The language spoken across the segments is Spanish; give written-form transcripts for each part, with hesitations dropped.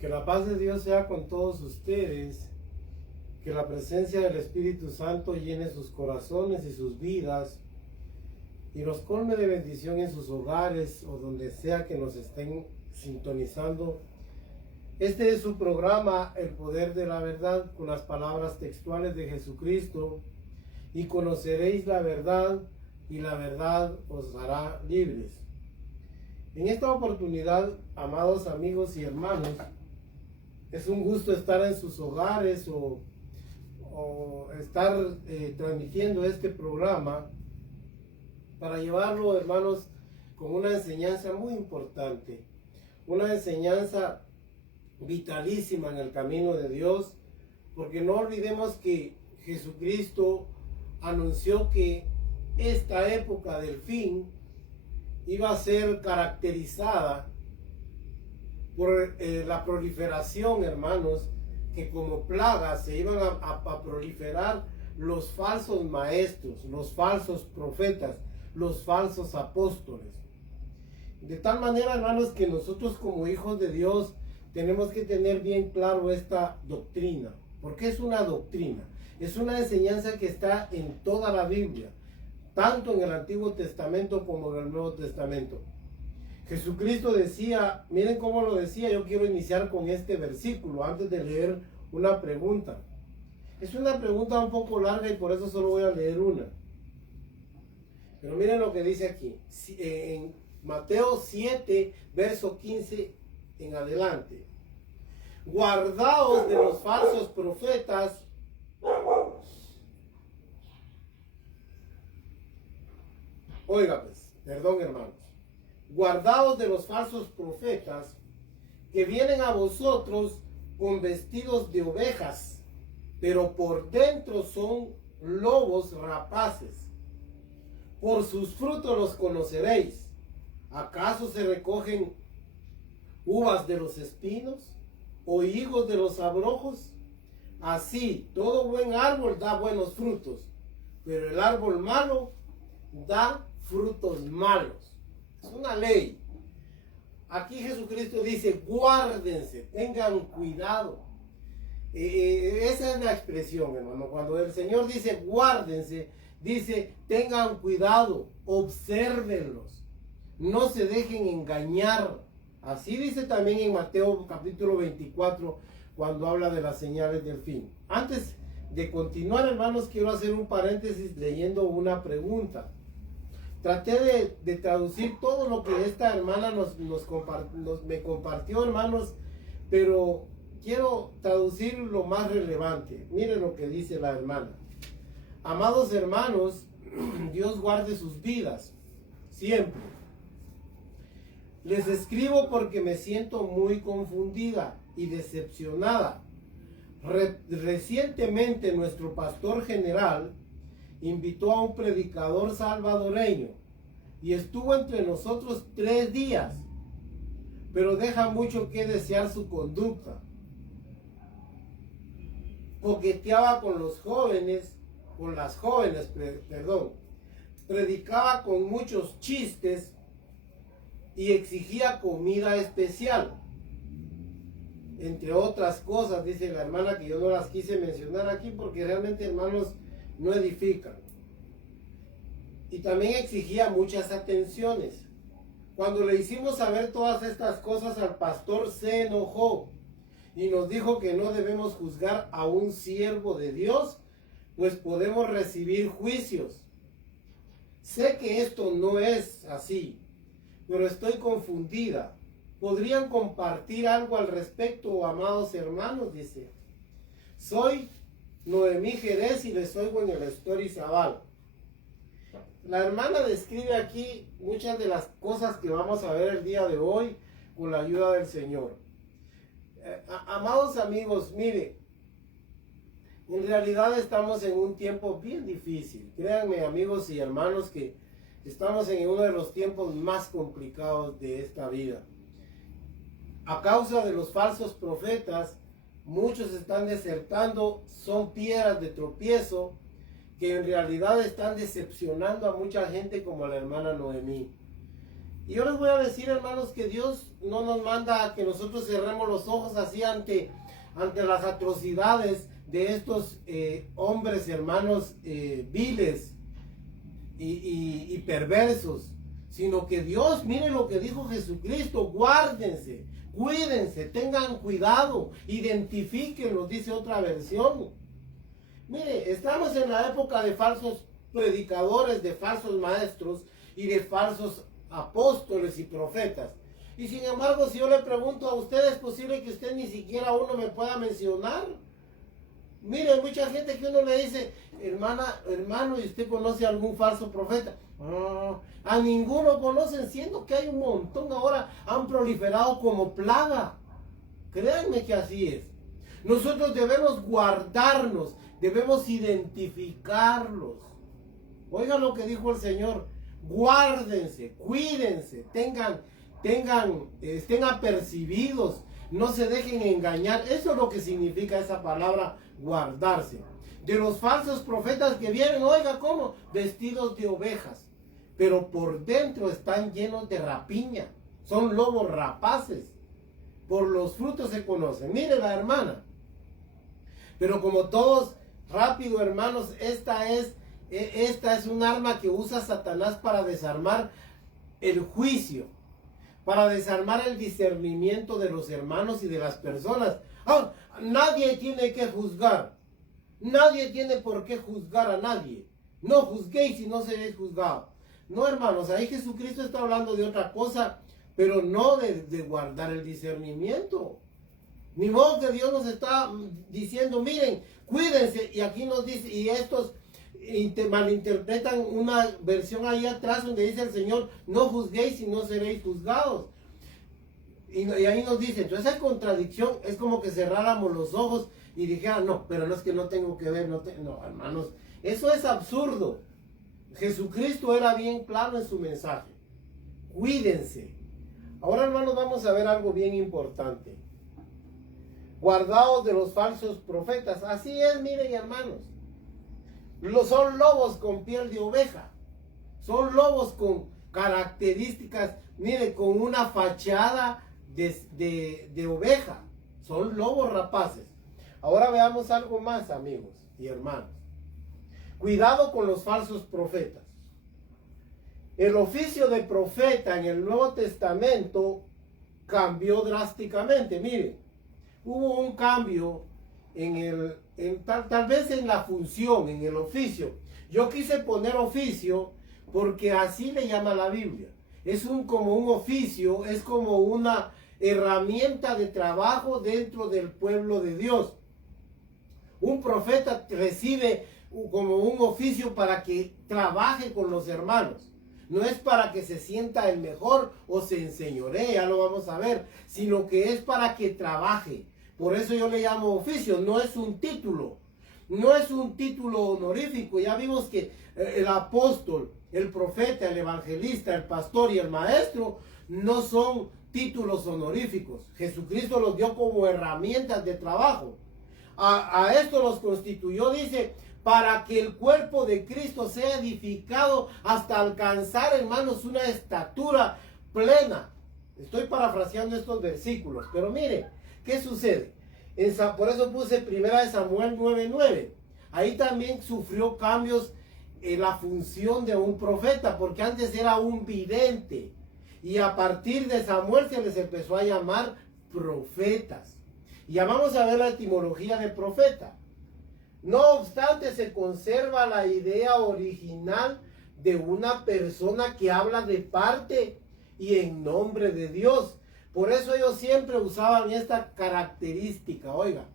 Que la paz de Dios sea con todos ustedes, que la presencia del Espíritu Santo llene sus corazones y sus vidas y los colme de bendición en sus hogares o donde sea que nos estén sintonizando. Este es su programa, El Poder de la Verdad, con las palabras textuales de Jesucristo, y conoceréis la verdad y la verdad os hará libres. En esta oportunidad, amados amigos y hermanos, es un gusto estar en sus hogares o estar transmitiendo este programa para llevarlo, hermanos, con una enseñanza muy importante, una enseñanza vitalísima en el camino de Dios, porque no olvidemos que Jesucristo anunció que esta época del fin iba a ser caracterizada por la proliferación, hermanos, que como plagas se iban a proliferar los falsos maestros, los falsos profetas, los falsos apóstoles. De tal manera, hermanos, que nosotros como hijos de Dios tenemos que tener bien claro esta doctrina. Porque es una doctrina, es una enseñanza que está en toda la Biblia, tanto en el Antiguo Testamento como en el Nuevo Testamento. Jesucristo decía, miren cómo lo decía, yo quiero iniciar con este versículo antes de leer una pregunta. Es una pregunta un poco larga y por eso solo voy a leer una. Pero miren lo que dice aquí, en Mateo 7, verso 15 en adelante. Guardaos de los falsos profetas, oiga pues, perdón hermanos, guardaos de los falsos profetas que vienen a vosotros con vestidos de ovejas, pero por dentro son lobos rapaces. Por sus frutos los conoceréis. ¿Acaso se recogen uvas de los espinos o higos de los abrojos? Así, todo buen árbol da buenos frutos, pero el árbol malo da frutos malos. Es una ley. Aquí Jesucristo dice, guárdense, tengan cuidado. Esa es la expresión, hermano. Cuando el Señor dice guárdense, dice tengan cuidado, obsérvenlos, no se dejen engañar. Así dice también en Mateo capítulo 24, cuando habla de las señales del fin. Antes de continuar, hermanos, quiero hacer un paréntesis leyendo una pregunta. Traté de traducir todo lo que esta hermana me compartió, hermanos, pero quiero traducir lo más relevante. Miren lo que dice la hermana. Amados hermanos, Dios guarde sus vidas, siempre. Les escribo porque me siento muy confundida y decepcionada. Recientemente nuestro pastor general invitó a un predicador salvadoreño y estuvo entre nosotros 3 días, pero deja mucho que desear su conducta. Coqueteaba con los jóvenes, con las jóvenes, predicaba con muchos chistes y exigía comida especial, entre otras cosas, dice la hermana, que yo no las quise mencionar aquí porque realmente, hermanos, no edifican. Y también exigía muchas atenciones. Cuando le hicimos saber todas estas cosas al pastor, se enojó y nos dijo que no debemos juzgar a un siervo de Dios, pues podemos recibir juicios. Sé que esto no es así, pero estoy confundida. ¿Podrían compartir algo al respecto, amados hermanos? Dice. Soy Noemí Jerez y les oigo en el Story Zabal. La hermana describe aquí muchas de las cosas que vamos a ver el día de hoy con la ayuda del Señor. Amados amigos, mire, en realidad estamos en un tiempo bien difícil. Créanme, amigos y hermanos, que estamos en uno de los tiempos más complicados de esta vida. A causa de los falsos profetas, muchos están desertando, son piedras de tropiezo que en realidad están decepcionando a mucha gente como a la hermana Noemí. Y yo les voy a decir, hermanos, que Dios no nos manda a que nosotros cerremos los ojos así ante las atrocidades de estos hombres, hermanos, viles y perversos, sino que Dios, miren lo que dijo Jesucristo: guárdense, cuídense, tengan cuidado, identifíquenlos, dice otra versión. Mire, estamos en la época de falsos predicadores, de falsos maestros y de falsos apóstoles y profetas. Y sin embargo, si yo le pregunto a usted, es posible que usted ni siquiera uno me pueda mencionar. Mire, hay mucha gente que uno le dice: hermano, ¿y usted conoce algún falso profeta? A ninguno conocen, siendo que hay un montón. Ahora han proliferado como plaga. Créanme que así es. Nosotros debemos guardarnos, debemos identificarlos. Oigan lo que dijo el Señor: guárdense, cuídense, estén apercibidos, no se dejen engañar. Eso es lo que significa esa palabra, guardarse. De los falsos profetas que vienen, oiga, ¿cómo? Vestidos de ovejas, pero por dentro están llenos de rapiña. Son lobos rapaces. Por los frutos se conocen. Mire la hermana. Pero como todos, rápido, hermanos, esta es un arma que usa Satanás para desarmar el juicio, para desarmar el discernimiento de los hermanos y de las personas. Nadie tiene que juzgar. Nadie tiene por qué juzgar a nadie. No juzguéis y no seréis juzgados. No, hermanos, ahí Jesucristo está hablando de otra cosa, pero no de guardar el discernimiento. Ni modo que Dios nos está diciendo: miren, cuídense, y aquí nos dice, y estos malinterpretan una versión ahí atrás donde dice el Señor: no juzguéis y no seréis juzgados. Y ahí nos dice, entonces esa contradicción es como que cerráramos los ojos y dijera: no, pero no es que no tengo que ver, no, hermanos, eso es absurdo. Jesucristo era bien claro en su mensaje: cuídense. Ahora, hermanos, vamos a ver algo bien importante. Guardaos de los falsos profetas. Así es, miren, hermanos. Son lobos con piel de oveja. Son lobos con características, miren, con una fachada de oveja. Son lobos rapaces. Ahora veamos algo más, amigos y hermanos. Cuidado con los falsos profetas. El oficio de profeta en el Nuevo Testamento cambió drásticamente. Miren, hubo un cambio tal vez en la función, en el oficio. Yo quise poner oficio porque así le llama la Biblia. Es como un oficio, es como una herramienta de trabajo dentro del pueblo de Dios. Un profeta recibe como un oficio para que trabaje con los hermanos. No es para que se sienta el mejor o se enseñoree, ya lo vamos a ver, sino que es para que trabaje. Por eso yo le llamo oficio, no es un título. No es un título honorífico. Ya vimos que el apóstol, el profeta, el evangelista, el pastor y el maestro no son títulos honoríficos. Jesucristo los dio como herramientas de trabajo. A esto los constituyó, dice, para que el cuerpo de Cristo sea edificado hasta alcanzar, hermanos, una estatura plena. Estoy parafraseando estos versículos, pero mire, ¿qué sucede? Por eso puse 1 Samuel 9:9. Ahí también sufrió cambios en la función de un profeta, porque antes era un vidente. Y a partir de Samuel se les empezó a llamar profetas. Y ya vamos a ver la etimología de profeta. No obstante, se conserva la idea original de una persona que habla de parte y en nombre de Dios. Por eso ellos siempre usaban esta característica, oiga,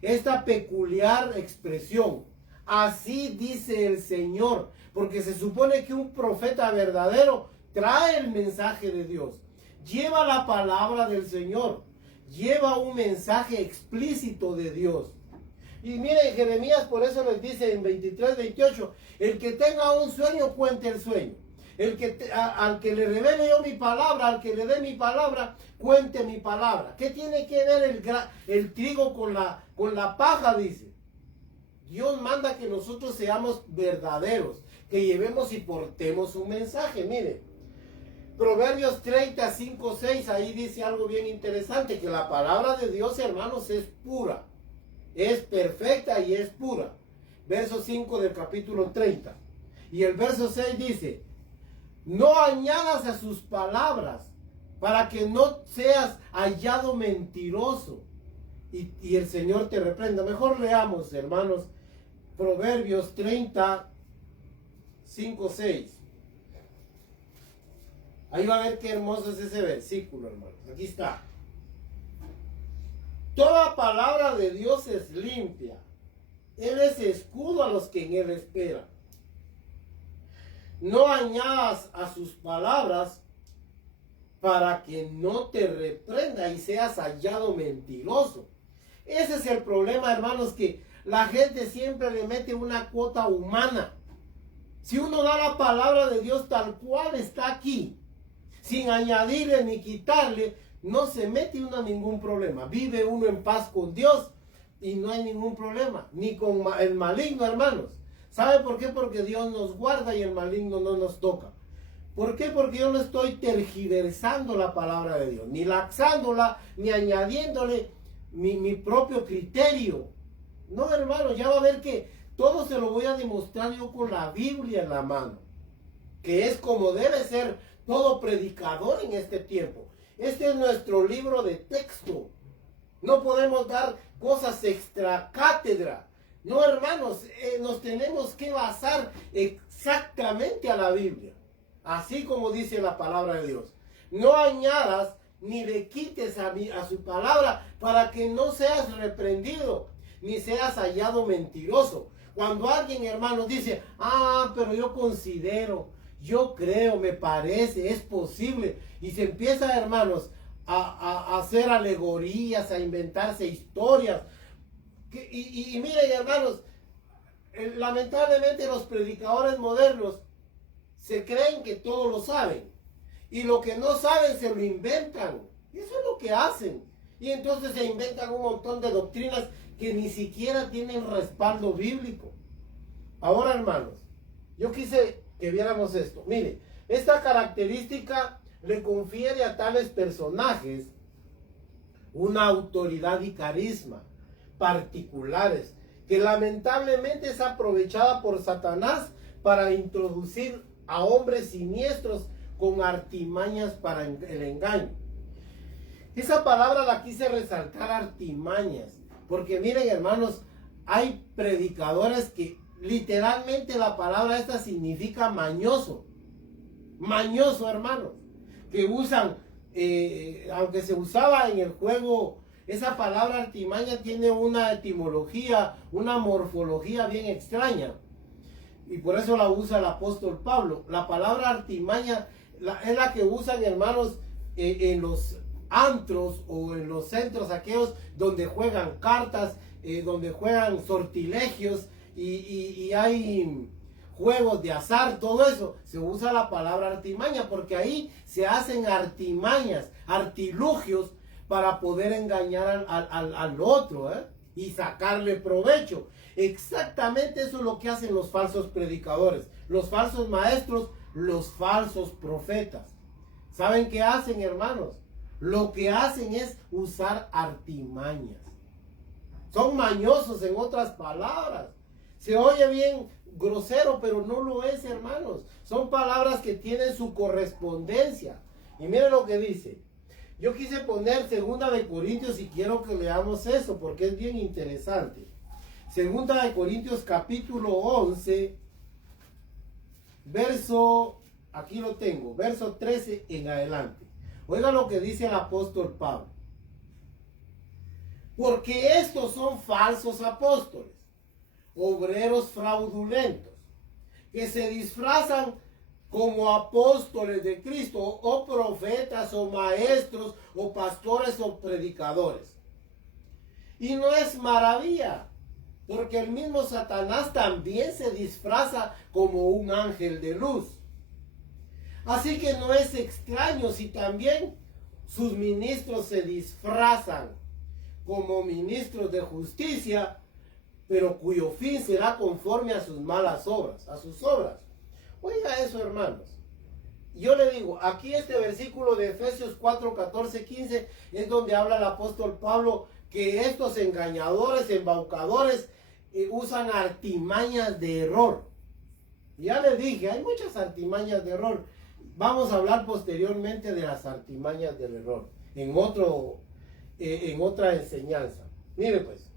esta peculiar expresión: así dice el Señor, porque se supone que un profeta verdadero trae el mensaje de Dios, lleva la palabra del Señor, lleva un mensaje explícito de Dios. Y miren, Jeremías por eso les dice en 23:28, el que tenga un sueño, cuente el sueño. Al que le revele yo mi palabra, al que le dé mi palabra, cuente mi palabra. ¿Qué tiene que ver el trigo con la paja? Dice. Dios manda que nosotros seamos verdaderos, que llevemos y portemos un mensaje. Mire, Proverbios 35, 6, ahí dice algo bien interesante, que la palabra de Dios, hermanos, es pura, es perfecta y es pura. Verso 5 del capítulo 30. Y el verso 6 dice, no añadas a sus palabras para que no seas hallado mentiroso y el Señor te reprenda. Mejor leamos, hermanos, Proverbios 35, 6. Ahí va a ver qué hermoso es ese versículo, hermanos. Aquí está. Toda palabra de Dios es limpia. Él es escudo a los que en él esperan. No añadas a sus palabras para que no te reprenda y seas hallado mentiroso. Ese es el problema, hermanos, que la gente siempre le mete una cuota humana. Si uno da la palabra de Dios tal cual está aquí, sin añadirle ni quitarle, no se mete uno a ningún problema. Vive uno en paz con Dios y no hay ningún problema, ni con el maligno, hermanos. ¿Sabe por qué? Porque Dios nos guarda y el maligno no nos toca. ¿Por qué? Porque yo no estoy tergiversando la palabra de Dios, ni laxándola, ni añadiéndole mi propio criterio. No, hermano, ya va a ver que todo se lo voy a demostrar yo con la Biblia en la mano, que es como debe ser todo predicador en este tiempo. Este es nuestro libro de texto. No podemos dar cosas extra cátedra. No, hermanos, nos tenemos que basar exactamente a la Biblia, así como dice la palabra de Dios. No añadas ni le quites a su palabra para que no seas reprendido, ni seas hallado mentiroso. Cuando alguien, hermanos, dice, pero yo considero, yo creo, me parece, es posible, y se empieza, hermanos, a hacer alegorías, a inventarse historias. Y miren, hermanos, lamentablemente los predicadores modernos se creen que todo lo saben, y lo que no saben se lo inventan. Y eso es lo que hacen. Y entonces se inventan un montón de doctrinas que ni siquiera tienen respaldo bíblico. Ahora, hermanos, yo quise que viéramos esto. Mire, esta característica le confiere a tales personajes una autoridad y carisma particulares que lamentablemente es aprovechada por Satanás para introducir a hombres siniestros con artimañas para el engaño. Esa palabra la quise resaltar, artimañas, porque miren, hermanos, hay predicadores que literalmente la palabra esta significa mañoso. Mañoso, hermanos, que usan, aunque se usaba en el juego, esa palabra artimaña tiene una etimología, una morfología bien extraña. Y por eso la usa el apóstol Pablo. La palabra artimaña es la que usan, hermanos, en los antros o en los centros aquellos donde juegan cartas, donde juegan sortilegios y hay juegos de azar, todo eso. Se usa la palabra artimaña porque ahí se hacen artimañas, artilugios para poder engañar al otro, y sacarle provecho. Exactamente eso es lo que hacen los falsos predicadores, los falsos maestros, los falsos profetas. ¿Saben qué hacen, hermanos? Lo que hacen es usar artimañas. Son mañosos, en otras palabras. Se oye bien grosero, pero no lo es, hermanos. Son palabras que tienen su correspondencia. Y miren lo que dice. Yo quise poner 2 de Corintios y quiero que leamos eso porque es bien interesante. 2 de Corintios capítulo 11, verso, aquí lo tengo, verso 13 en adelante. Oiga lo que dice el apóstol Pablo. Porque estos son falsos apóstoles, obreros fraudulentos, que se disfrazan como apóstoles de Cristo, o profetas, o maestros, o pastores, o predicadores. Y no es maravilla, porque el mismo Satanás también se disfraza como un ángel de luz. Así que no es extraño si también sus ministros se disfrazan como ministros de justicia, pero cuyo fin será conforme a sus malas obras, a sus obras. Oiga eso, hermanos. yo le digo, aquí este versículo de Efesios 4, 14, 15 es donde habla el apóstol Pablo que estos engañadores, embaucadores, usan artimañas de error. Ya les dije, hay muchas artimañas de error. Vamos a hablar posteriormente de las artimañas del error en otra enseñanza. Mire pues,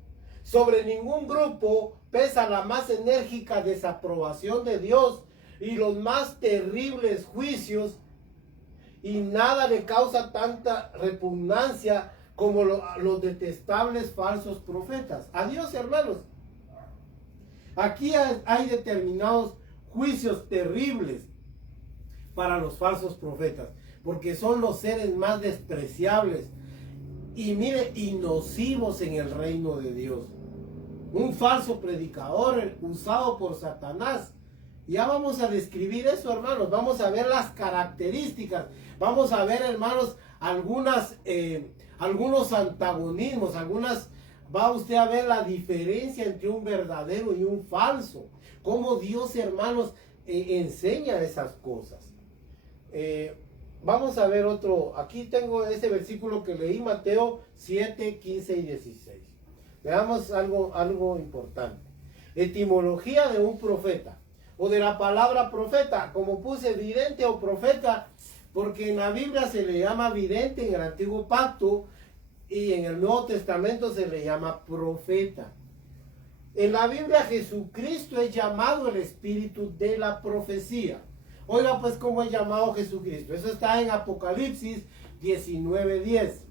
sobre ningún grupo pesa la más enérgica desaprobación de Dios y los más terribles juicios, y nada le causa tanta repugnancia como los detestables falsos profetas. Adiós, hermanos. Aquí hay determinados juicios terribles para los falsos profetas, porque son los seres más despreciables y mire, y nocivos en el reino de Dios. Un falso predicador usado por Satanás. Ya vamos a describir eso, hermanos. Vamos a ver las características. Vamos a ver, hermanos, algunos antagonismos, va usted a ver la diferencia entre un verdadero y un falso. Cómo Dios, hermanos, enseña esas cosas. Vamos a ver otro. Aquí tengo ese versículo que leí, Mateo 7, 15 y 16. Veamos algo importante. Etimología de un profeta, o de la palabra profeta, como puse vidente o profeta, porque en la Biblia se le llama vidente en el Antiguo Pacto y en el Nuevo Testamento se le llama profeta. En la Biblia Jesucristo es llamado el espíritu de la profecía. Oiga pues cómo es llamado Jesucristo. Eso está en Apocalipsis 19:10.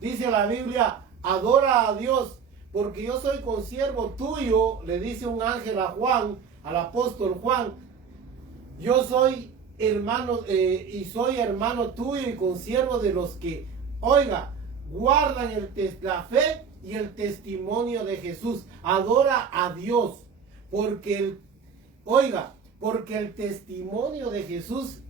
Dice la Biblia, adora a Dios, porque yo soy consiervo tuyo, le dice un ángel a Juan, al apóstol Juan. Yo soy hermano y soy hermano tuyo y consiervo de los que, oiga, guardan la fe y el testimonio de Jesús. Adora a Dios, porque el testimonio de Jesús,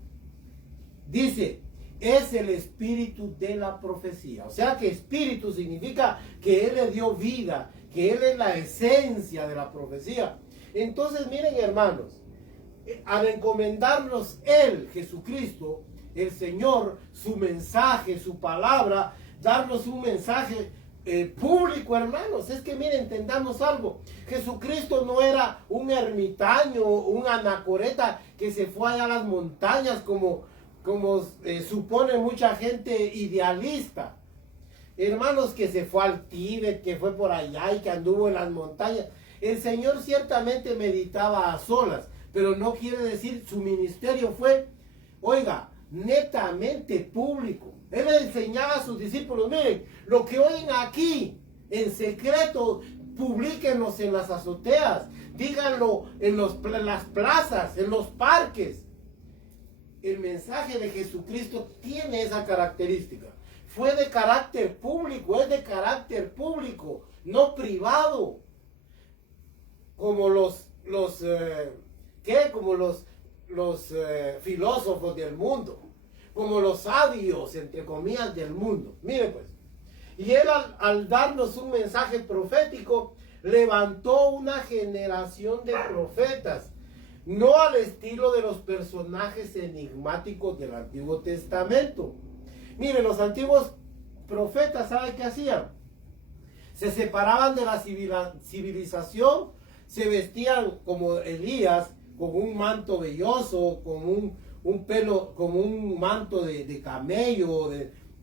dice, es el espíritu de la profecía. O sea que espíritu significa que Él le dio vida, que Él es la esencia de la profecía. Entonces miren, hermanos, al encomendarnos Él, Jesucristo, el Señor, su mensaje, su palabra, darnos un mensaje público, hermanos. Es que miren, entendamos algo. Jesucristo no era un ermitaño, un anacoreta que se fue allá a las montañas como supone mucha gente idealista. Hermanos, que se fue al Tíbet, que fue por allá y que anduvo en las montañas. El Señor ciertamente meditaba a solas, pero no quiere decir su ministerio fue, oiga, netamente público. Él le enseñaba a sus discípulos, miren, lo que oyen aquí en secreto, publíquenlos en las azoteas, díganlo en las plazas, en los parques. El mensaje de Jesucristo tiene esa característica. Fue de carácter público, es de carácter público, no privado. Como los filósofos del mundo, como los sabios, entre comillas, del mundo. Mire pues, y Él al darnos un mensaje profético, levantó una generación de profetas, no al estilo de los personajes enigmáticos del Antiguo Testamento. Mire, los antiguos profetas, ¿sabe qué hacían? Se separaban de la civilización, se vestían como Elías, con un manto velloso, con un pelo, como un manto de camello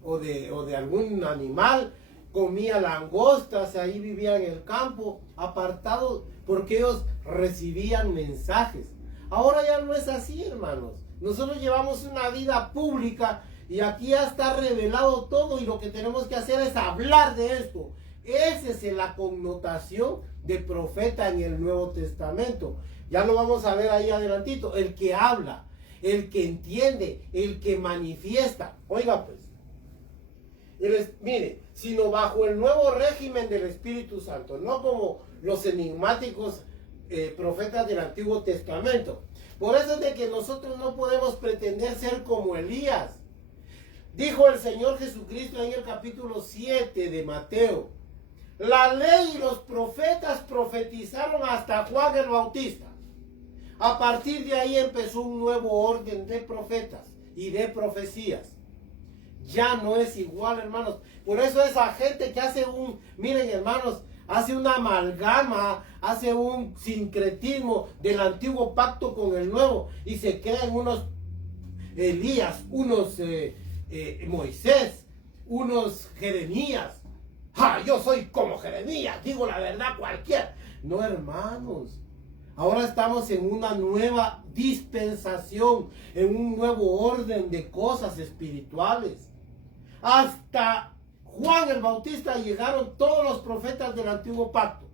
o de algún animal, comía langostas, ahí vivían en el campo, apartados, porque ellos recibían mensajes. Ahora ya no es así, hermanos. Nosotros llevamos una vida pública y aquí ya está revelado todo y lo que tenemos que hacer es hablar de esto. Esa es la connotación de profeta en el Nuevo Testamento. Ya lo vamos a ver ahí adelantito. El que habla, el que entiende, el que manifiesta. Oiga pues, mire, sino bajo el nuevo régimen del Espíritu Santo, no como los enigmáticos profetas del Antiguo Testamento. Por eso es de que nosotros no podemos pretender ser como Elías. Dijo el Señor Jesucristo en el capítulo 7 de Mateo: la ley y los profetas profetizaron hasta Juan el Bautista. A partir de ahí empezó un nuevo orden de profetas y de profecías. Ya no es igual, hermanos. Por eso esa gente que hace miren, hermanos, hace una amalgama, hace un sincretismo del antiguo pacto con el nuevo y se crean unos Elías, unos Moisés, unos Jeremías. ¡Ja! Yo soy como Jeremías, digo la verdad cualquiera. No, hermanos. Ahora estamos en una nueva dispensación, en un nuevo orden de cosas espirituales. Hasta Juan el Bautista llegaron todos los profetas del antiguo pacto.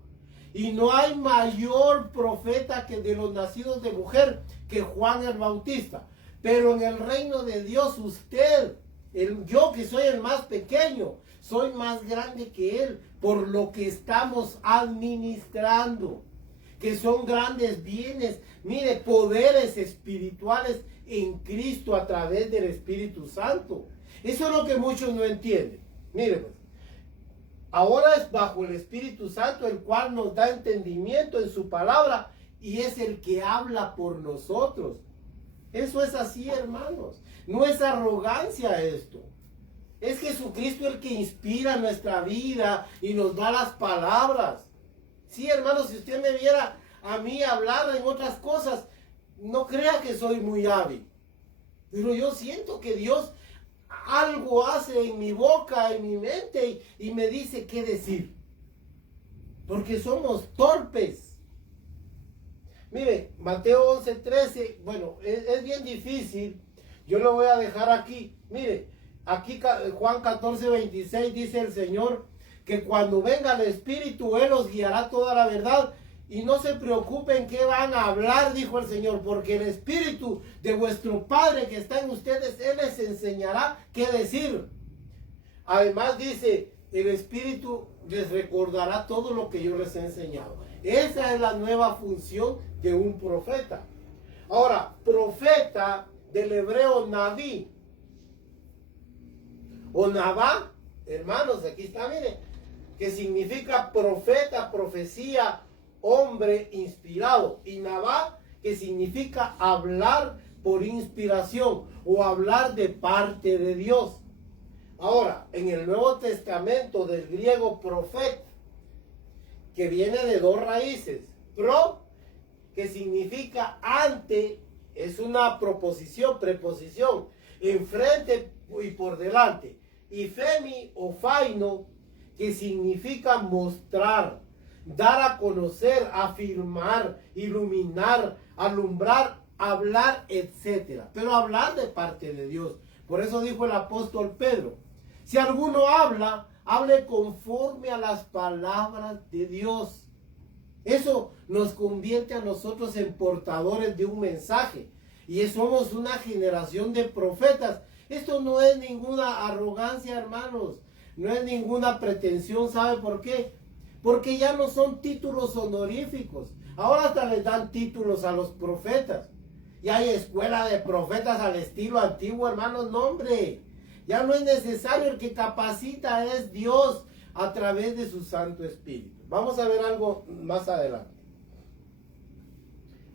Y no hay mayor profeta que de los nacidos de mujer que Juan el Bautista. Pero en el reino de Dios usted, yo que soy el más pequeño, soy más grande que él por lo que estamos administrando. Que son grandes bienes, mire, poderes espirituales en Cristo a través del Espíritu Santo. Eso es lo que muchos no entienden. Mire pues, ahora es bajo el Espíritu Santo el cual nos da entendimiento en su palabra y es el que habla por nosotros. Eso es así, hermanos. No es arrogancia esto. Es Jesucristo el que inspira nuestra vida y nos da las palabras. Sí, hermanos, si usted me viera a mí hablar en otras cosas, no crea que soy muy hábil. Pero yo siento que Dios algo hace en mi boca, en mi mente, y me dice qué decir. Porque somos torpes. Mire, Mateo 11:13, bueno, es bien difícil. Yo lo voy a dejar aquí. Mire, aquí Juan 14:26 dice el Señor que cuando venga el Espíritu, Él os guiará toda la verdad. Y no se preocupen qué van a hablar, dijo el Señor, porque el Espíritu de vuestro Padre que está en ustedes, Él les enseñará qué decir. Además dice, el Espíritu les recordará todo lo que yo les he enseñado. Esa es la nueva función de un profeta. Ahora, profeta del hebreo Naví o Nabá, hermanos, aquí está, miren, que significa profeta, profecía, hombre inspirado, y Nabá, que significa hablar por inspiración o hablar de parte de Dios. Ahora, en el Nuevo Testamento del griego profeta, que viene de dos raíces, pro, que significa ante, es una preposición, enfrente y por delante, y femi o faino, que significa mostrar, dar a conocer, afirmar, iluminar, alumbrar, hablar, etc. Pero hablar de parte de Dios. Por eso dijo el apóstol Pedro, si alguno habla, hable conforme a las palabras de Dios. Eso nos convierte a nosotros en portadores de un mensaje. Y somos una generación de profetas. Esto no es ninguna arrogancia, hermanos. No es ninguna pretensión. ¿Sabe por qué? Porque ya no son títulos honoríficos. Ahora hasta les dan títulos a los profetas. Y hay escuela de profetas al estilo antiguo, hermanos. No, hombre. Ya no es necesario. El que capacita es Dios a través de su Santo Espíritu. Vamos a ver algo más adelante.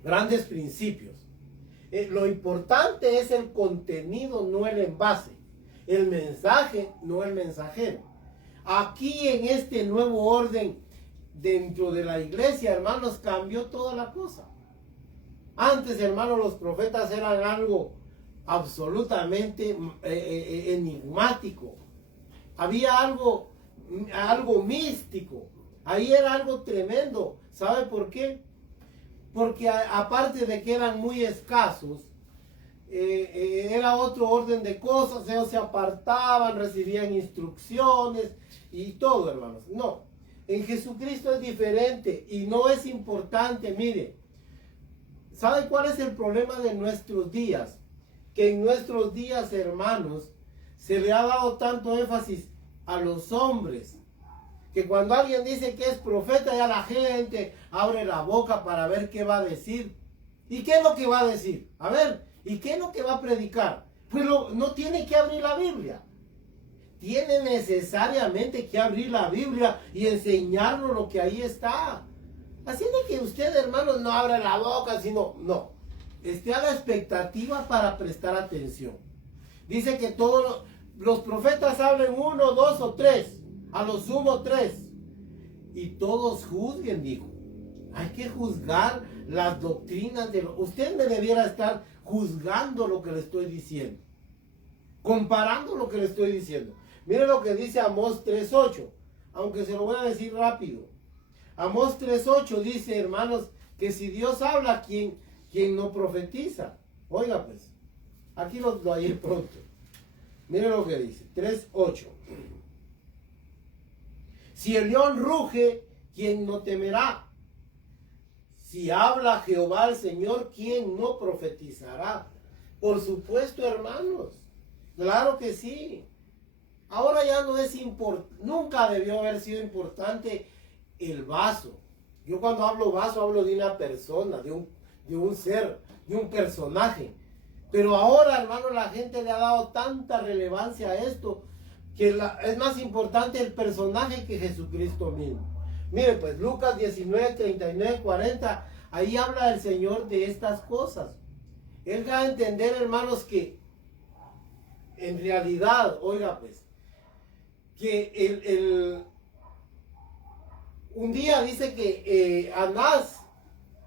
Grandes principios. Lo importante es el contenido, no el envase. El mensaje, no el mensajero. Aquí en este nuevo orden dentro de la iglesia, hermanos, cambió toda la cosa. Antes, hermanos, los profetas eran algo absolutamente enigmático. Había algo místico. Ahí era algo tremendo. ¿Sabe por qué? Porque aparte de que eran muy escasos, era otro orden de cosas. Ellos se apartaban, recibían instrucciones y todo, hermanos. No, en Jesucristo es diferente y no es importante. Mire, ¿sabe cuál es el problema de nuestros días? Que en nuestros días, hermanos, se le ha dado tanto énfasis a los hombres, que cuando alguien dice que es profeta, ya la gente abre la boca para ver qué va a decir. ¿Y qué es lo que va a decir? A ver, ¿y qué es lo que va a predicar? Pues no tiene que abrir la Biblia. Tiene necesariamente que abrir la Biblia y enseñarnos lo que ahí está. Así de que usted, hermanos, no abra la boca, sino, no. Esté a la expectativa para prestar atención. Dice que todos los profetas hablen 1, 2 o 3, a lo sumo 3. Y todos juzguen, dijo. Hay que juzgar las doctrinas de usted me debiera estar juzgando lo que le estoy diciendo. Comparando lo que le estoy diciendo. Mire lo que dice Amós 3:8. Aunque se lo voy a decir rápido. Amós 3:8 dice, hermanos, que si Dios habla, ¿quién no profetiza? Oiga pues, aquí lo hallé pronto. Mire lo que dice, 3:8. Si el león ruge, ¿quién no temerá? Si habla Jehová el Señor, ¿quién no profetizará? Por supuesto, hermanos. Claro que sí. Ahora ya no es importante, nunca debió haber sido importante el vaso. Yo cuando hablo vaso, hablo de una persona, de un ser, de un personaje. Pero ahora, hermano, la gente le ha dado tanta relevancia a esto, que es más importante el personaje que Jesucristo mismo. Mire, pues Lucas 19, 39, 40, ahí habla el Señor de estas cosas. Él da a entender, hermanos, que en realidad, oiga pues, que un día dice que Anás,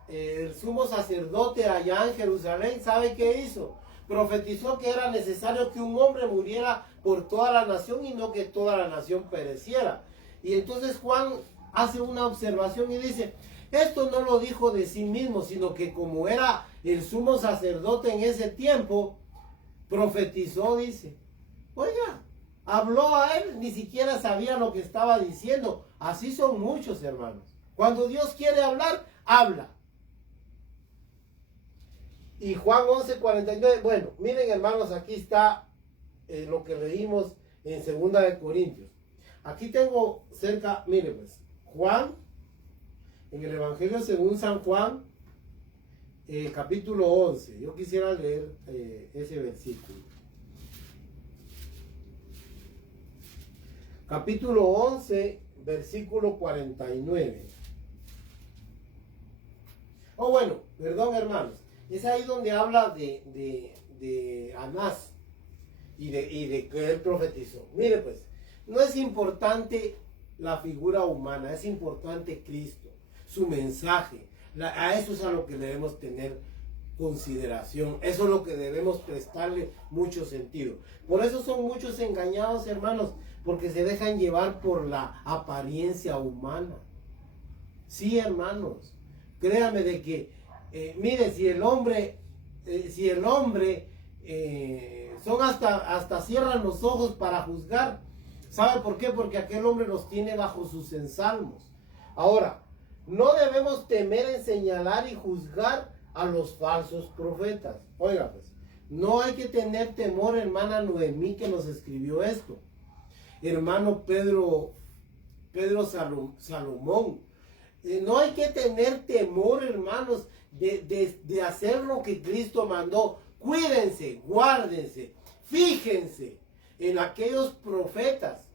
el sumo sacerdote allá en Jerusalén, ¿sabe qué hizo? Profetizó que era necesario que un hombre muriera por toda la nación y no que toda la nación pereciera. Y entonces Juan hace una observación y dice, esto no lo dijo de sí mismo, sino que como era el sumo sacerdote en ese tiempo, profetizó, dice. Oiga, habló a él, ni siquiera sabía lo que estaba diciendo. Así son muchos, hermanos. Cuando Dios quiere hablar, habla. Y Juan 11:49, bueno, miren, hermanos, aquí está lo que leímos en 2 de Corintios. Aquí tengo cerca, miren pues, Juan, en el Evangelio según San Juan, capítulo 11. Yo quisiera leer ese versículo. Capítulo 11, versículo 49. Oh, bueno, perdón, hermanos. Es ahí donde habla de Anás y de que él profetizó. Mire pues, no es importante la figura humana, es importante Cristo, su mensaje. A eso es a lo que debemos tener consideración, eso es lo que debemos prestarle mucho sentido. Por eso son muchos engañados, hermanos, porque se dejan llevar por la apariencia humana. Sí, hermanos, créame de que mire, si el hombre son hasta cierran los ojos para juzgar. ¿Sabe por qué? Porque aquel hombre los tiene bajo sus ensalmos. Ahora, no debemos temer en señalar y juzgar a los falsos profetas. Oiga, pues, no hay que tener temor, hermana Noemí, que nos escribió esto. Hermano Pedro Salomón. No hay que tener temor, hermanos, de hacer lo que Cristo mandó. Cuídense, guárdense, fíjense en aquellos profetas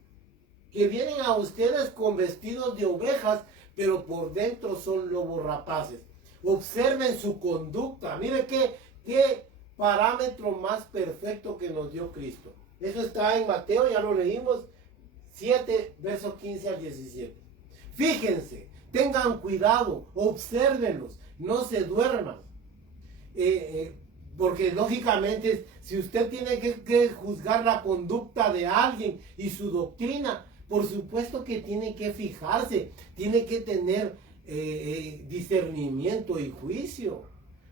que vienen a ustedes con vestidos de ovejas, pero por dentro son lobos rapaces. Observen su conducta. Mire qué parámetro más perfecto que nos dio Cristo. Eso está en Mateo, ya lo leímos, 7, versos 15 al 17. Fíjense, tengan cuidado, obsérvenlos, no se duerman. Porque lógicamente, si usted tiene que juzgar la conducta de alguien y su doctrina, por supuesto que tiene que fijarse, tiene que tener discernimiento y juicio.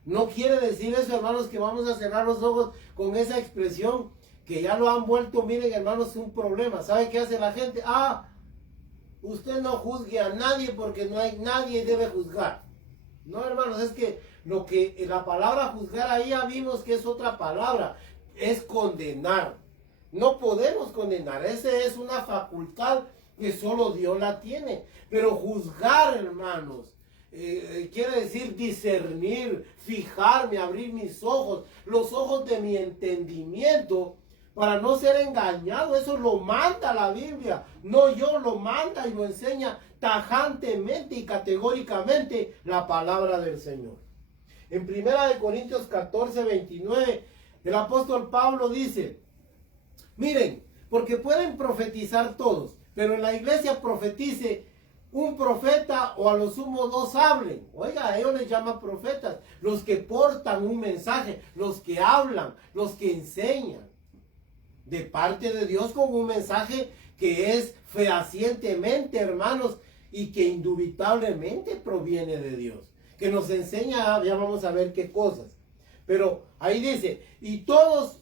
No quiere decir eso, hermanos, que vamos a cerrar los ojos con esa expresión que ya lo han vuelto, miren, hermanos, un problema. ¿Sabe qué hace la gente? Usted no juzgue a nadie porque no hay nadie debe juzgar. No, hermanos, es que lo que la palabra juzgar ahí ya vimos que es otra palabra, es condenar. No podemos condenar, esa es una facultad que solo Dios la tiene. Pero juzgar, hermanos, quiere decir discernir, fijarme, abrir mis ojos, los ojos de mi entendimiento, para no ser engañado. Eso lo manda la Biblia, no yo, lo manda y lo enseña tajantemente y categóricamente la palabra del Señor. En 1 Corintios 14, 29, el apóstol Pablo dice, miren, porque pueden profetizar todos, pero en la iglesia profetice un profeta o a lo sumo dos hablen. Oiga, a ellos les llaman profetas, los que portan un mensaje, los que hablan, los que enseñan de parte de Dios con un mensaje que es fehacientemente, hermanos, y que indubitablemente proviene de Dios, que nos enseña, ya vamos a ver qué cosas. Pero ahí dice, y todos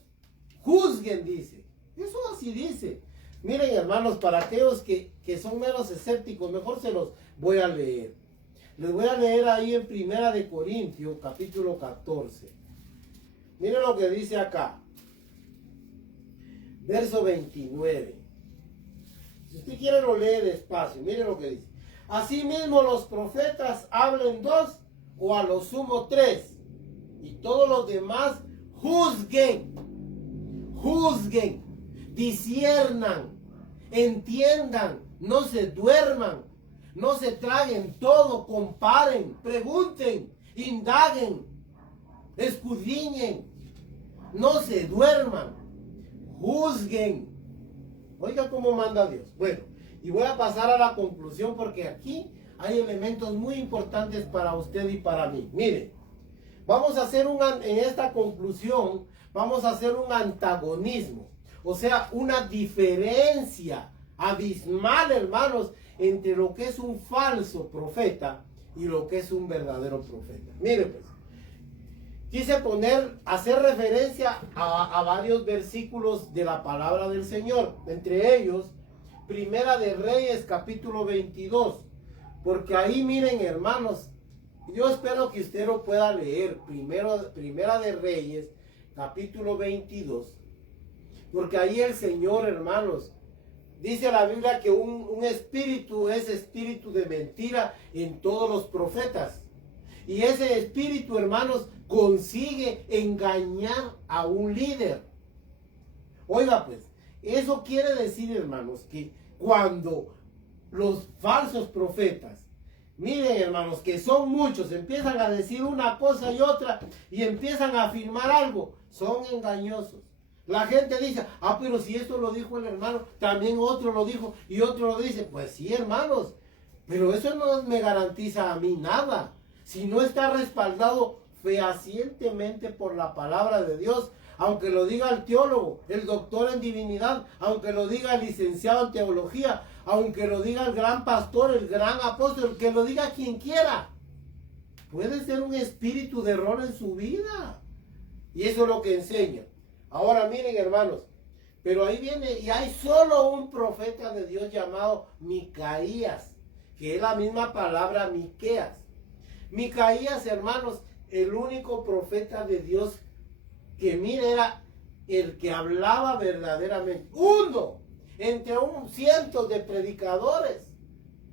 juzguen, dice. Eso así dice. Miren, hermanos, para aquellos que son menos escépticos, mejor se los voy a leer. Les voy a leer ahí en 1 Corintios, capítulo 14. Miren lo que dice acá. Verso 29. Si usted quiere lo lee despacio. Miren lo que dice. Asimismo los profetas hablen dos o a lo sumo tres. Y todos los demás juzguen. Juzguen. Disciernan, entiendan, no se duerman, no se traguen todo, comparen, pregunten, indaguen, escudriñen, no se duerman, juzguen. Oiga cómo manda Dios. Bueno, y voy a pasar a la conclusión porque aquí hay elementos muy importantes para usted y para mí. Mire, vamos a hacer en esta conclusión, vamos a hacer un antagonismo. O sea, una diferencia abismal, hermanos, entre lo que es un falso profeta y lo que es un verdadero profeta. Mire pues, quise hacer referencia a varios versículos de la palabra del Señor. Entre ellos, Primera de Reyes, capítulo 22. Porque ahí, miren, hermanos, yo espero que usted lo pueda leer. Primera de Reyes, capítulo 22. Porque ahí el Señor, hermanos, dice la Biblia que un espíritu es espíritu de mentira en todos los profetas. Y ese espíritu, hermanos, consigue engañar a un líder. Oiga, pues, eso quiere decir, hermanos, que cuando los falsos profetas, miren, hermanos, que son muchos, empiezan a decir una cosa y otra y empiezan a afirmar algo, son engañosos. La gente dice, pero si esto lo dijo el hermano, también otro lo dijo y otro lo dice. Pues sí, hermanos, pero eso no me garantiza a mí nada. Si no está respaldado fehacientemente por la palabra de Dios, aunque lo diga el teólogo, el doctor en divinidad, aunque lo diga el licenciado en teología, aunque lo diga el gran pastor, el gran apóstol, que lo diga quien quiera. Puede ser un espíritu de error en su vida. Y eso es lo que enseña. Ahora miren, hermanos, pero ahí viene y hay solo un profeta de Dios llamado Micaías, que es la misma palabra Miqueas. Micaías, hermanos, el único profeta de Dios que mire era el que hablaba verdaderamente. Uno entre cientos de predicadores.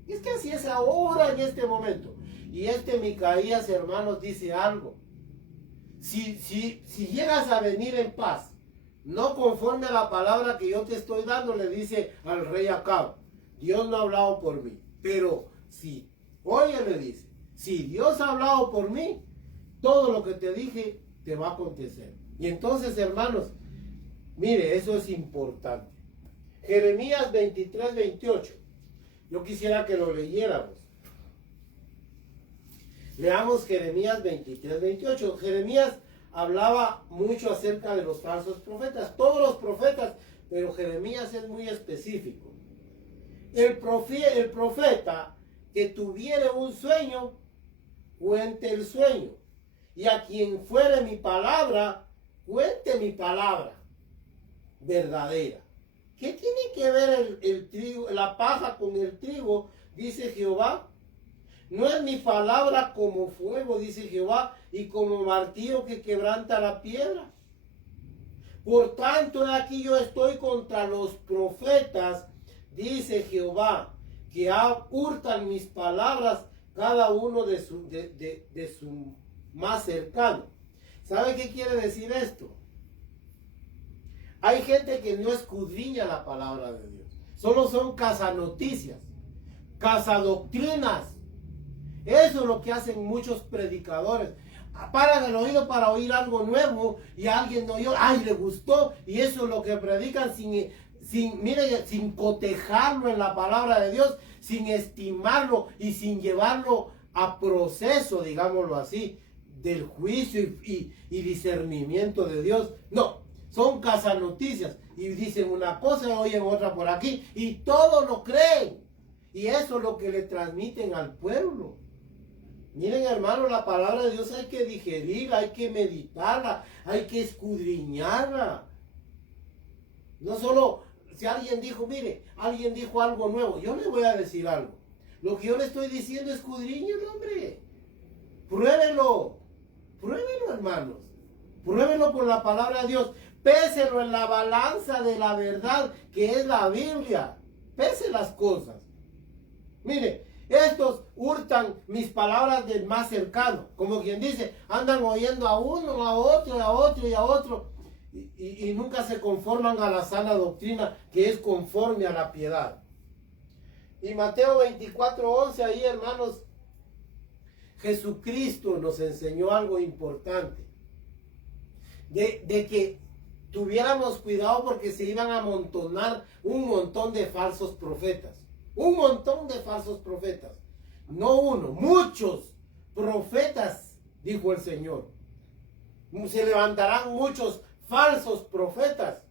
Y es que así es ahora en este momento. Y Micaías, hermanos, dice algo. Si llegas a venir en paz, no conforme a la palabra que yo te estoy dando, le dice al rey Acab, Dios no ha hablado por mí. Pero si, oye, le dice, si Dios ha hablado por mí, todo lo que te dije te va a acontecer. Y entonces, hermanos, mire, eso es importante. Jeremías 23, 28. Yo quisiera que lo leyéramos. Leamos Jeremías 23, 28. Jeremías hablaba mucho acerca de los falsos profetas. Todos los profetas, pero Jeremías es muy específico. El profeta que tuviere un sueño, cuente el sueño. Y a quien fuere mi palabra, cuente mi palabra verdadera. ¿Qué tiene que ver el trigo, la paja con el trigo? Dice Jehová. No es mi palabra como fuego, dice Jehová, y como martillo que quebranta la piedra. Por tanto, aquí yo estoy contra los profetas, dice Jehová, que hurtan mis palabras, cada uno de su más cercano. ¿Sabe qué quiere decir esto? Hay gente que no escudriña la palabra de Dios. Solo son cazanoticias, cazadoctrinas. Eso es lo que hacen muchos predicadores. Paran el oído para oír algo nuevo y a alguien no oyó, ay, le gustó, y eso es lo que predican sin cotejarlo en la palabra de Dios, sin estimarlo y sin llevarlo a proceso, digámoslo así, del juicio y discernimiento de Dios. No, son cazanoticias y dicen una cosa y oyen otra por aquí y todos lo creen. Y eso es lo que le transmiten al pueblo. Miren, hermano, la palabra de Dios hay que digerirla, hay que meditarla, hay que escudriñarla. No solo si alguien dijo, mire, alguien dijo algo nuevo, yo le voy a decir algo. Lo que yo le estoy diciendo, escudriñelo, hombre. Pruébelo, pruébelo, hermanos. Pruébelo por la palabra de Dios. Péselo en la balanza de la verdad, que es la Biblia. Pese las cosas. Mire, estos hurtan mis palabras del más cercano. Como quien dice, andan oyendo a uno, a otro, a otro y a otro. Y nunca se conforman a la sana doctrina, que es conforme a la piedad. Y Mateo 24:11, ahí, hermanos, Jesucristo nos enseñó algo importante. De que tuviéramos cuidado porque se iban a amontonar un montón de falsos profetas. Un montón de falsos profetas. No uno, muchos profetas, dijo el Señor. Se levantarán muchos falsos profetas.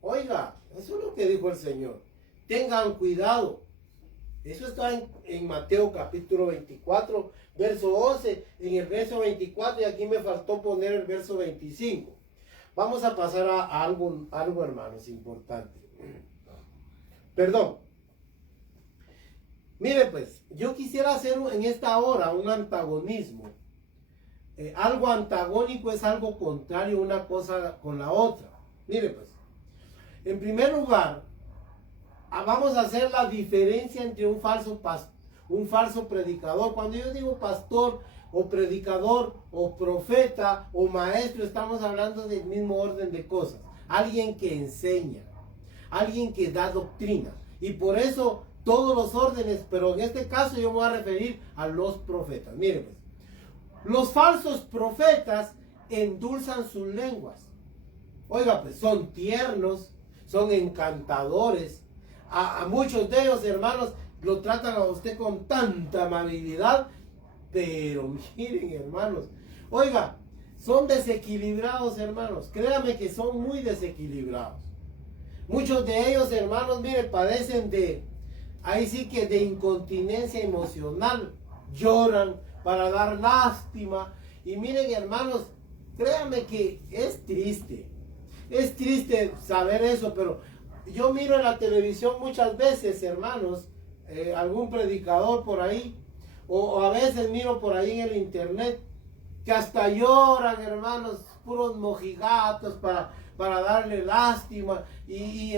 Oiga, eso es lo que dijo el Señor. Tengan cuidado. Eso está en Mateo capítulo 24, verso 11, en el verso 24, y aquí me faltó poner el verso 25. Vamos a pasar a algo, hermanos, importante. Perdón. Mire, pues, yo quisiera hacer en esta hora un antagonismo. Algo antagónico es algo contrario una cosa con la otra. Mire, pues, en primer lugar, vamos a hacer la diferencia entre un falso predicador. Cuando yo digo pastor o predicador o profeta o maestro, estamos hablando del mismo orden de cosas. Alguien que enseña, alguien que da doctrina. Y por eso todos los órdenes, pero en este caso yo me voy a referir a los profetas. Miren, pues, los falsos profetas endulzan sus lenguas. Oiga, pues son tiernos, son encantadores. A muchos de ellos, hermanos, lo tratan a usted con tanta amabilidad, pero miren, hermanos, oiga, son desequilibrados, hermanos. Créame que son muy desequilibrados. Muchos de ellos, hermanos, miren, padecen ahí sí que de incontinencia emocional. Lloran para dar lástima. Y miren, hermanos, créanme que es triste. Es triste saber eso, pero yo miro en la televisión muchas veces, hermanos, algún predicador por ahí, o a veces miro por ahí en el internet, que hasta lloran, hermanos, puros mojigatos para darle lástima, y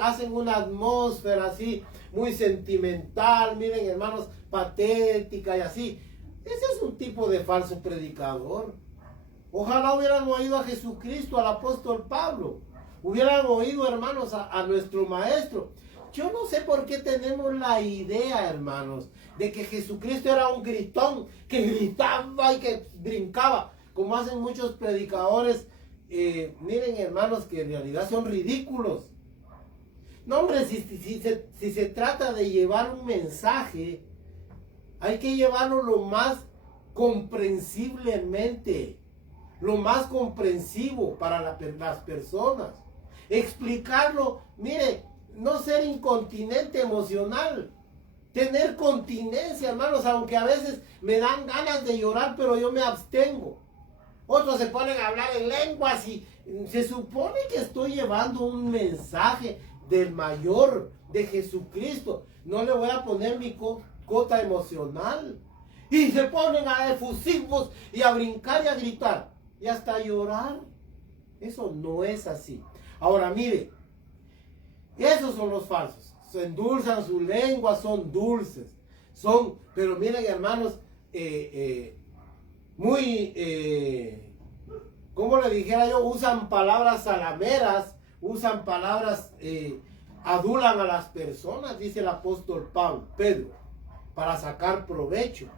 hacen una atmósfera así, muy sentimental, miren, hermanos, patética y así. Ese es un tipo de falso predicador. Ojalá hubieran oído a Jesucristo, al apóstol Pablo. Hubieran oído, hermanos, a nuestro maestro. Yo no sé por qué tenemos la idea, hermanos, de que Jesucristo era un gritón, que gritaba y que brincaba, como hacen muchos predicadores. Miren, hermanos, que en realidad son ridículos. No, hombre, si se trata de llevar un mensaje, hay que llevarlo lo más comprensiblemente, lo más comprensivo para las personas. Explicarlo, mire, no ser incontinente emocional, tener continencia, hermanos, aunque a veces me dan ganas de llorar, pero yo me abstengo. Otros se ponen a hablar en lenguas y se supone que estoy llevando un mensaje del mayor, de Jesucristo. No le voy a poner mi cota emocional. Y se ponen a efusivos y a brincar y a gritar y hasta a llorar. Eso no es así. Ahora mire, esos son los falsos. Se endulzan su lengua, son dulces. Pero miren, hermanos, muy, como le dijera yo, usan palabras salameras, usan palabras, adulan a las personas, dice el apóstol Pedro, para sacar provecho.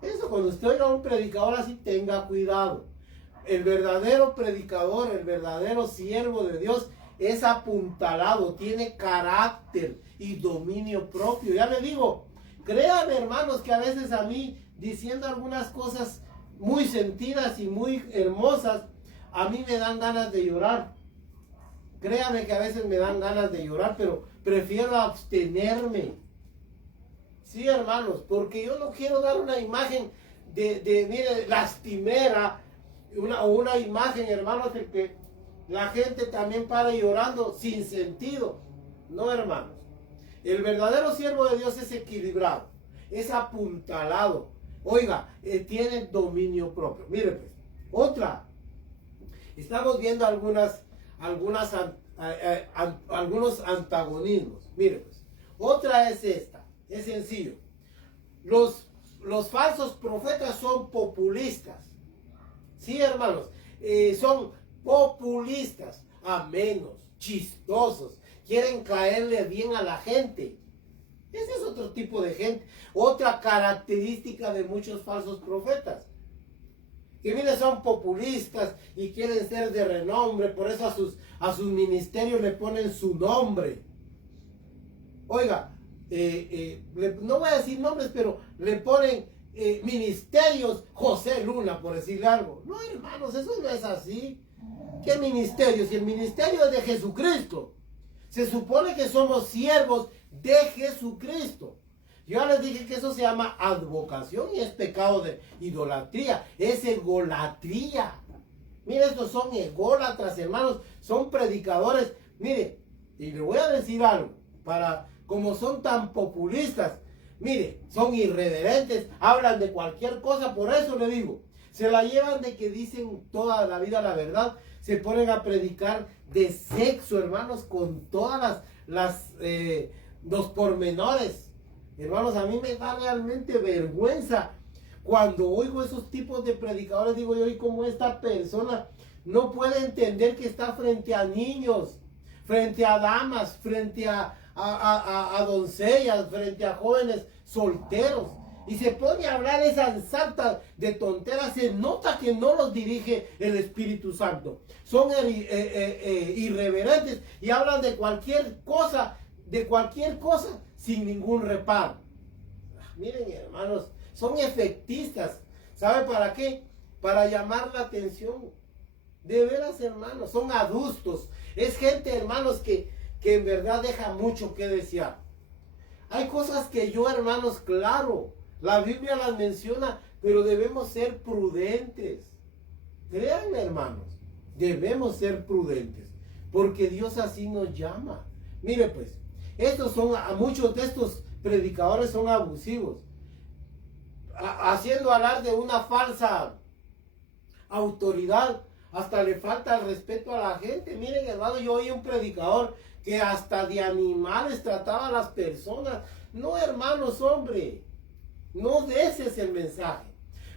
Eso, cuando usted oiga a un predicador así, tenga cuidado. El verdadero predicador, el verdadero siervo de Dios, es apuntalado, tiene carácter y dominio propio. Ya le digo, créanme, hermanos, que a veces a mí, diciendo algunas cosas muy sentidas y muy hermosas, a mí me dan ganas de llorar. Créanme que a veces me dan ganas de llorar, pero prefiero abstenerme. Sí, hermanos, porque yo no quiero dar una imagen mire, lastimera, una imagen, hermanos, de que la gente también para llorando sin sentido. No, hermanos. El verdadero siervo de Dios es equilibrado, es apuntalado. Oiga, tiene dominio propio. Mire, pues, otra. Estamos viendo algunos antagonismos. Mire, pues, otra es esta. Es sencillo. Los falsos profetas son populistas. Sí, hermanos, son populistas, amenos, chistosos, quieren caerle bien a la gente. Ese es otro tipo de gente. Otra característica de muchos falsos profetas. Que miren, son populistas y quieren ser de renombre, por eso a sus ministerios le ponen su nombre. Oiga, no voy a decir nombres, pero le ponen ministerios José Luna, por decirle algo. No, hermanos, eso no es así. ¿Qué ministerio? Si el ministerio es de Jesucristo, se supone que somos siervos de Jesucristo. Yo les dije que eso se llama advocación y es pecado de idolatría, es egolatría. Mire, estos son ególatras, hermanos, son predicadores. Mire, y le voy a decir algo, como son tan populistas, mire, son irreverentes, hablan de cualquier cosa, por eso le digo, se la llevan de que dicen toda la vida la verdad, se ponen a predicar de sexo, hermanos, con todas los pormenores. Hermanos, a mí me da realmente vergüenza cuando oigo esos tipos de predicadores. Digo yo, ¿y cómo esta persona no puede entender que está frente a niños, frente a damas, frente a doncellas, frente a jóvenes solteros? Y se pone a hablar esas sartas de tonteras. Se nota que no los dirige el Espíritu Santo. Son irreverentes y hablan de cualquier cosa sin ningún reparo. Miren, hermanos, son efectistas. ¿Sabe para qué? Para llamar la atención. De veras, hermanos, son adustos. Es gente, hermanos, que en verdad deja mucho que desear. Hay cosas que yo, hermanos, claro, la Biblia las menciona, pero debemos ser prudentes. Créanme, hermanos, debemos ser prudentes, porque Dios así nos llama. Mire, pues, muchos de estos predicadores son abusivos, haciendo hablar de una falsa autoridad, hasta le falta el respeto a la gente. Miren, hermano, yo oí un predicador que hasta de animales trataba a las personas. No, hermanos, hombre, no de ese es el mensaje.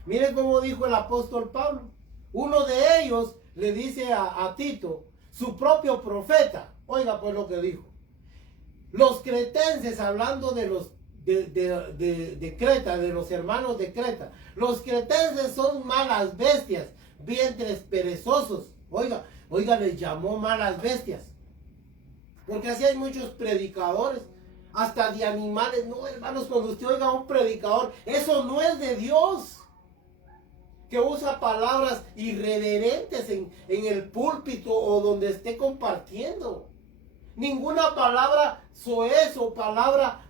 Miren cómo dijo el apóstol Pablo. Uno de ellos le dice a Tito, su propio profeta. Oiga pues lo que dijo. Los cretenses, hablando de Creta, de los hermanos de Creta. Los cretenses son malas bestias, vientres perezosos. Oiga, les llamó malas bestias. Porque así hay muchos predicadores, hasta de animales. No, hermanos, cuando usted oiga a un predicador, eso no es de Dios. Que usa palabras irreverentes en el púlpito o donde esté compartiendo. Ninguna palabra soez o palabra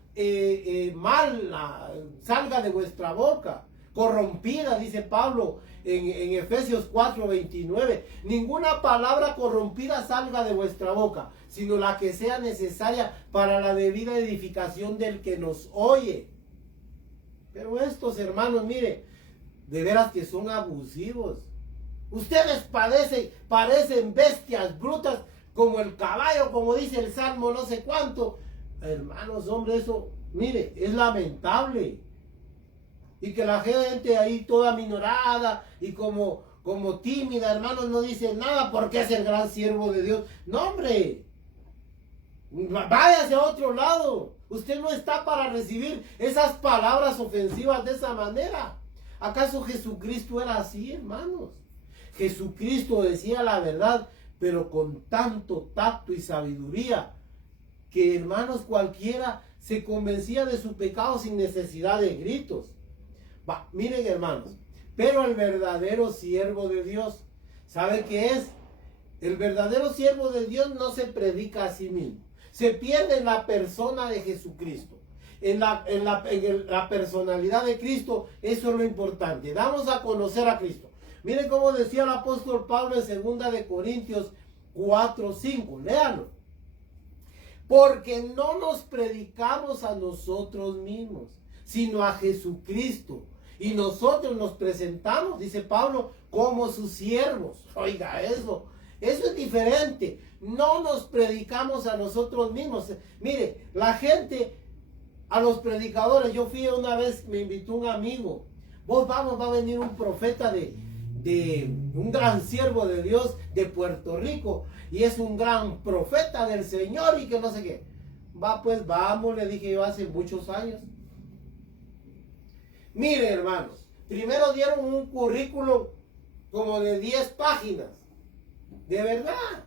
mala salga de vuestra boca. Corrompida, dice Pablo en Efesios 4:29. Ninguna palabra corrompida salga de vuestra boca, sino la que sea necesaria para la debida edificación del que nos oye. Pero estos hermanos, mire, de veras que son abusivos. Ustedes parecen bestias brutas como el caballo, como dice el Salmo no sé cuánto. Hermanos, hombre, eso, mire, es lamentable. Y que la gente ahí toda minorada y como como tímida, hermanos, no dice nada porque es el gran siervo de Dios. No, hombre, váyase a otro lado. Usted no está para recibir esas palabras ofensivas de esa manera. ¿Acaso Jesucristo era así, hermanos? Jesucristo decía la verdad, pero con tanto tacto y sabiduría, que, hermanos, cualquiera se convencía de su pecado sin necesidad de gritos. Miren, hermanos, pero el verdadero siervo de Dios, ¿sabe qué es? El verdadero siervo de Dios no se predica a sí mismo. Se pierde en la persona de Jesucristo. En la personalidad de Cristo, eso es lo importante. Damos a conocer a Cristo. Miren cómo decía el apóstol Pablo en 2 de Corintios 4:5. Léanlo. Porque no nos predicamos a nosotros mismos, sino a Jesucristo. Y nosotros nos presentamos, dice Pablo, como sus siervos. Oiga eso es diferente. No nos predicamos a nosotros mismos. Mire, la gente, a los predicadores, yo fui una vez, me invitó un amigo. Va a venir un profeta de un gran siervo de Dios de Puerto Rico. Y es un gran profeta del Señor y que no sé qué. Pues vamos, le dije yo hace muchos años. Miren, hermanos, primero dieron un currículum como de 10 páginas, de verdad,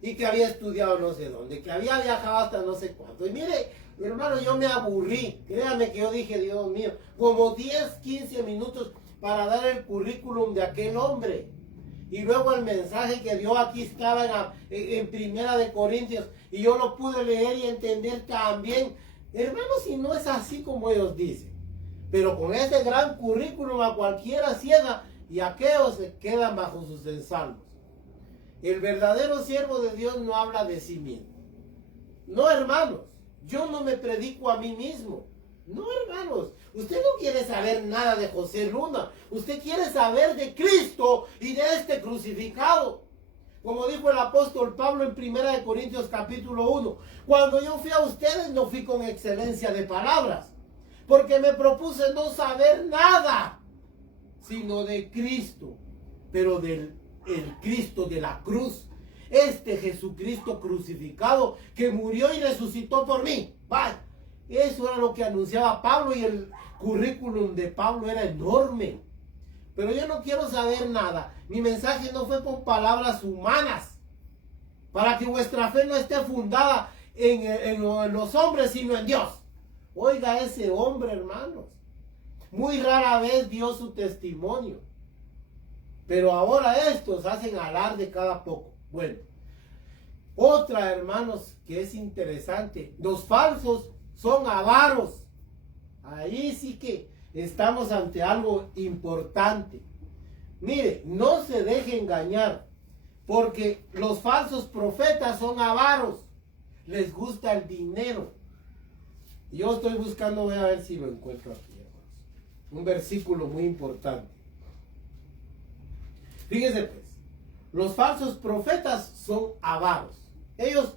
y que había estudiado no sé dónde, que había viajado hasta no sé cuánto. Y mire, hermano, yo me aburrí, créame que yo dije, Dios mío, como 10, 15 minutos para dar el currículum de aquel hombre. Y luego el mensaje que dio aquí estaba en 1 de Corintios, y yo lo pude leer y entender también. Hermanos, si no es así como ellos dicen. Pero con ese gran currículum a cualquiera ciega, y aquellos se quedan bajo sus ensalmos. El verdadero siervo de Dios no habla de sí mismo. No, hermanos, yo no me predico a mí mismo. No, hermanos, usted no quiere saber nada de José Luna. Usted quiere saber de Cristo y de este crucificado. Como dijo el apóstol Pablo en 1 de Corintios capítulo 1. Cuando yo fui a ustedes no fui con excelencia de palabras, porque me propuse no saber nada, sino de Cristo, pero del el Cristo de la cruz. Este Jesucristo crucificado que murió y resucitó por mí. Vaya, eso era lo que anunciaba Pablo y el currículum de Pablo era enorme. Pero yo no quiero saber nada. Mi mensaje no fue con palabras humanas, para que vuestra fe no esté fundada en los hombres, sino en Dios. Oiga, ese hombre, hermanos, muy rara vez dio su testimonio. Pero ahora estos hacen alarde cada poco. Bueno, otra, hermanos, que es interesante. Los falsos son avaros. Ahí sí que estamos ante algo importante. Mire, no se deje engañar, porque los falsos profetas son avaros. Les gusta el dinero. Yo estoy buscando, voy a ver si lo encuentro aquí, hermanos. Un versículo muy importante. Fíjese pues, los falsos profetas son avaros. Ellos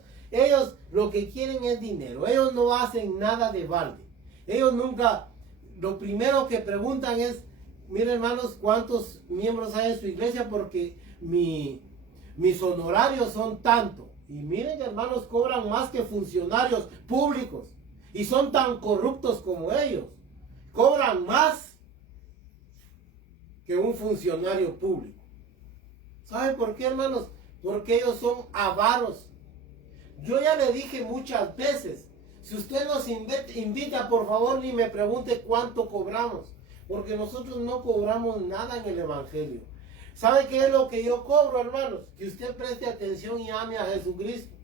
lo que quieren es dinero. Ellos no hacen nada de balde. Ellos nunca, lo primero que preguntan es, miren, hermanos, ¿cuántos miembros hay en su iglesia? Porque mis honorarios son tanto. Y miren, hermanos, cobran más que funcionarios públicos. Y son tan corruptos como ellos. Cobran más que un funcionario público. ¿Saben por qué, hermanos? Porque ellos son avaros. Yo ya le dije muchas veces, si usted nos invita, por favor, ni me pregunte cuánto cobramos. Porque nosotros no cobramos nada en el Evangelio. ¿Sabe qué es lo que yo cobro, hermanos? Que usted preste atención y ame a Jesucristo.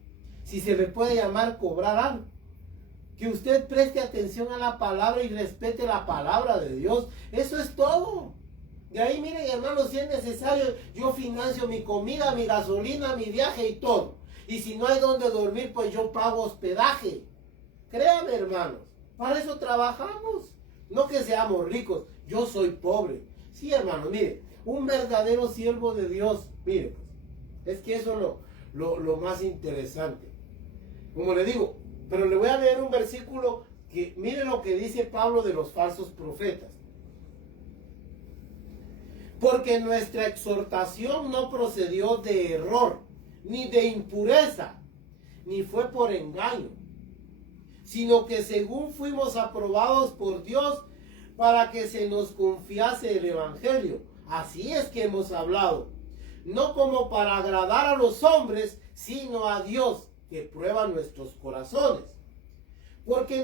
Si se le puede llamar cobrar algo. Que usted preste atención a la palabra y respete la palabra de Dios. Eso es todo. De ahí, miren, hermanos, si es necesario, yo financio mi comida, mi gasolina, mi viaje y todo. Y si no hay donde dormir, pues yo pago hospedaje. Créame, hermanos, para eso trabajamos. No que seamos ricos, yo soy pobre. Sí, hermanos, mire, un verdadero siervo de Dios, mire, pues, es que eso es lo más interesante. Como le digo, pero le voy a leer un versículo que, mire lo que dice Pablo de los falsos profetas. Porque nuestra exhortación no procedió de error, ni de impureza, ni fue por engaño, sino que según fuimos aprobados por Dios para que se nos confiase el Evangelio. Así es que hemos hablado, no como para agradar a los hombres, sino a Dios, que prueba nuestros corazones. Porque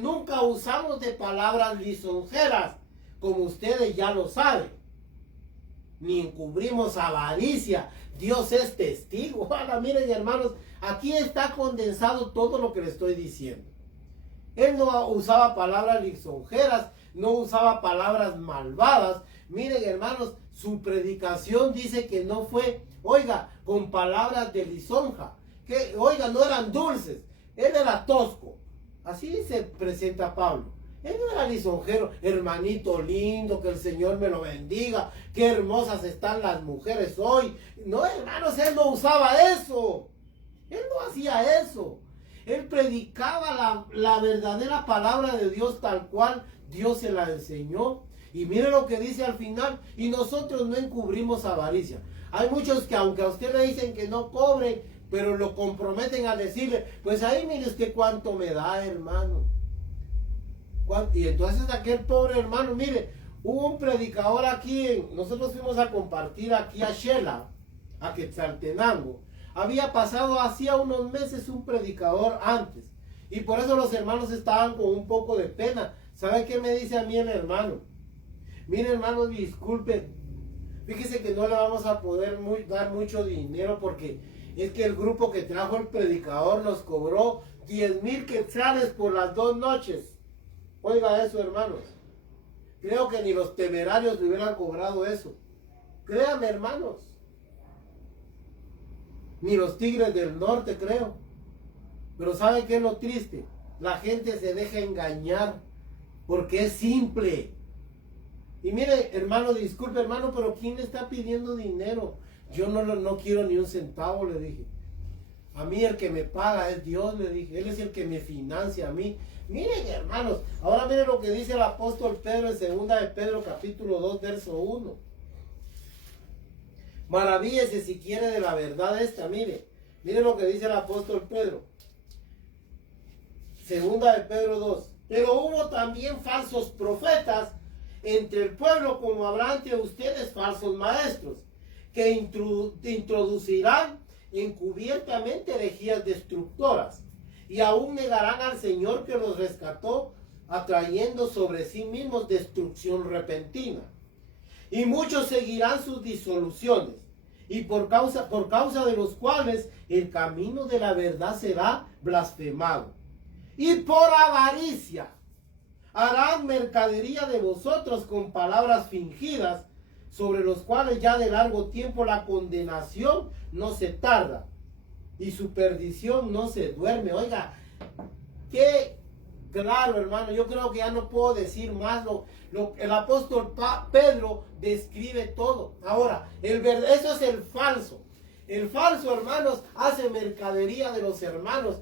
nunca usamos de palabras lisonjeras, como ustedes ya lo saben, ni encubrimos avaricia. Dios es testigo. Ahora miren, hermanos, aquí está condensado todo lo que le estoy diciendo. Él no usaba palabras lisonjeras, no usaba palabras malvadas. Miren, hermanos, su predicación dice que no fue, oiga, con palabras de lisonja, que, oiga, no eran dulces, él era tosco. Así se presenta Pablo. Él no era lisonjero, hermanito lindo, que el Señor me lo bendiga, qué hermosas están las mujeres hoy. No, hermanos, él no usaba eso. Él no hacía eso. Él predicaba la verdadera palabra de Dios tal cual Dios se la enseñó. Y mire lo que dice al final, y nosotros no encubrimos avaricia. Hay muchos que aunque a usted le dicen que no cobre, pero lo comprometen a decirle, pues ahí mire usted cuánto me da, hermano. Y entonces aquel pobre hermano, mire, hubo un predicador aquí, nosotros fuimos a compartir aquí a Shela, a Quetzaltenango. Había pasado hacía unos meses un predicador antes, y por eso los hermanos estaban con un poco de pena. ¿Sabe qué me dice a mí el hermano? Mire, hermano, disculpe, fíjese que no le vamos a poder dar mucho dinero porque es que el grupo que trajo el predicador nos cobró 10,000 quetzales por las 2 noches. Oiga eso, hermanos. Creo que ni los temerarios le hubieran cobrado eso. Créanme, hermanos. Ni los Tigres del Norte, creo. Pero ¿sabe qué es lo triste? La gente se deja engañar porque es simple. Y mire, hermano, disculpe, hermano, pero ¿quién le está pidiendo dinero? Yo no quiero ni un centavo, le dije. A mí el que me paga es Dios, le dije. Él es el que me financia a mí. Miren, hermanos, ahora miren lo que dice el apóstol Pedro en 2 de Pedro capítulo 2, verso 1. Maravíllese si quiere de la verdad esta, mire lo que dice el apóstol Pedro. 2 de Pedro 2. Pero hubo también falsos profetas entre el pueblo, como habrá ante ustedes falsos maestros, que introducirán encubiertamente herejías destructoras, y aún negarán al Señor que los rescató, atrayendo sobre sí mismos destrucción repentina. Y muchos seguirán sus disoluciones, y por causa de los cuales el camino de la verdad será blasfemado. Y por avaricia harán mercadería de vosotros con palabras fingidas, sobre los cuales ya de largo tiempo la condenación no se tarda, y su perdición no se duerme. Oiga, qué claro, hermano, yo creo que ya no puedo decir más. El apóstol Pedro describe todo. Ahora, eso es el falso. El falso, hermanos, hace mercadería de los hermanos.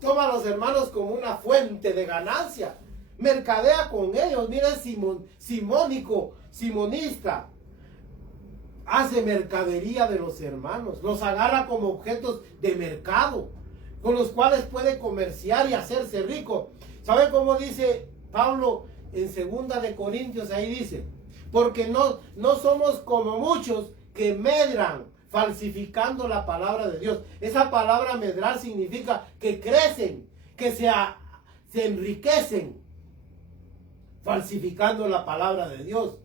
Toma a los hermanos como una fuente de ganancia. Mercadea con ellos. Mira, simonista. Hace mercadería de los hermanos. Los agarra como objetos de mercado, con los cuales puede comerciar y hacerse rico. ¿Sabe cómo dice Pablo en 2 de Corintios? Ahí dice, porque no somos como muchos que medran falsificando la palabra de Dios. Esa palabra medrar significa que crecen, que se enriquecen falsificando la palabra de Dios.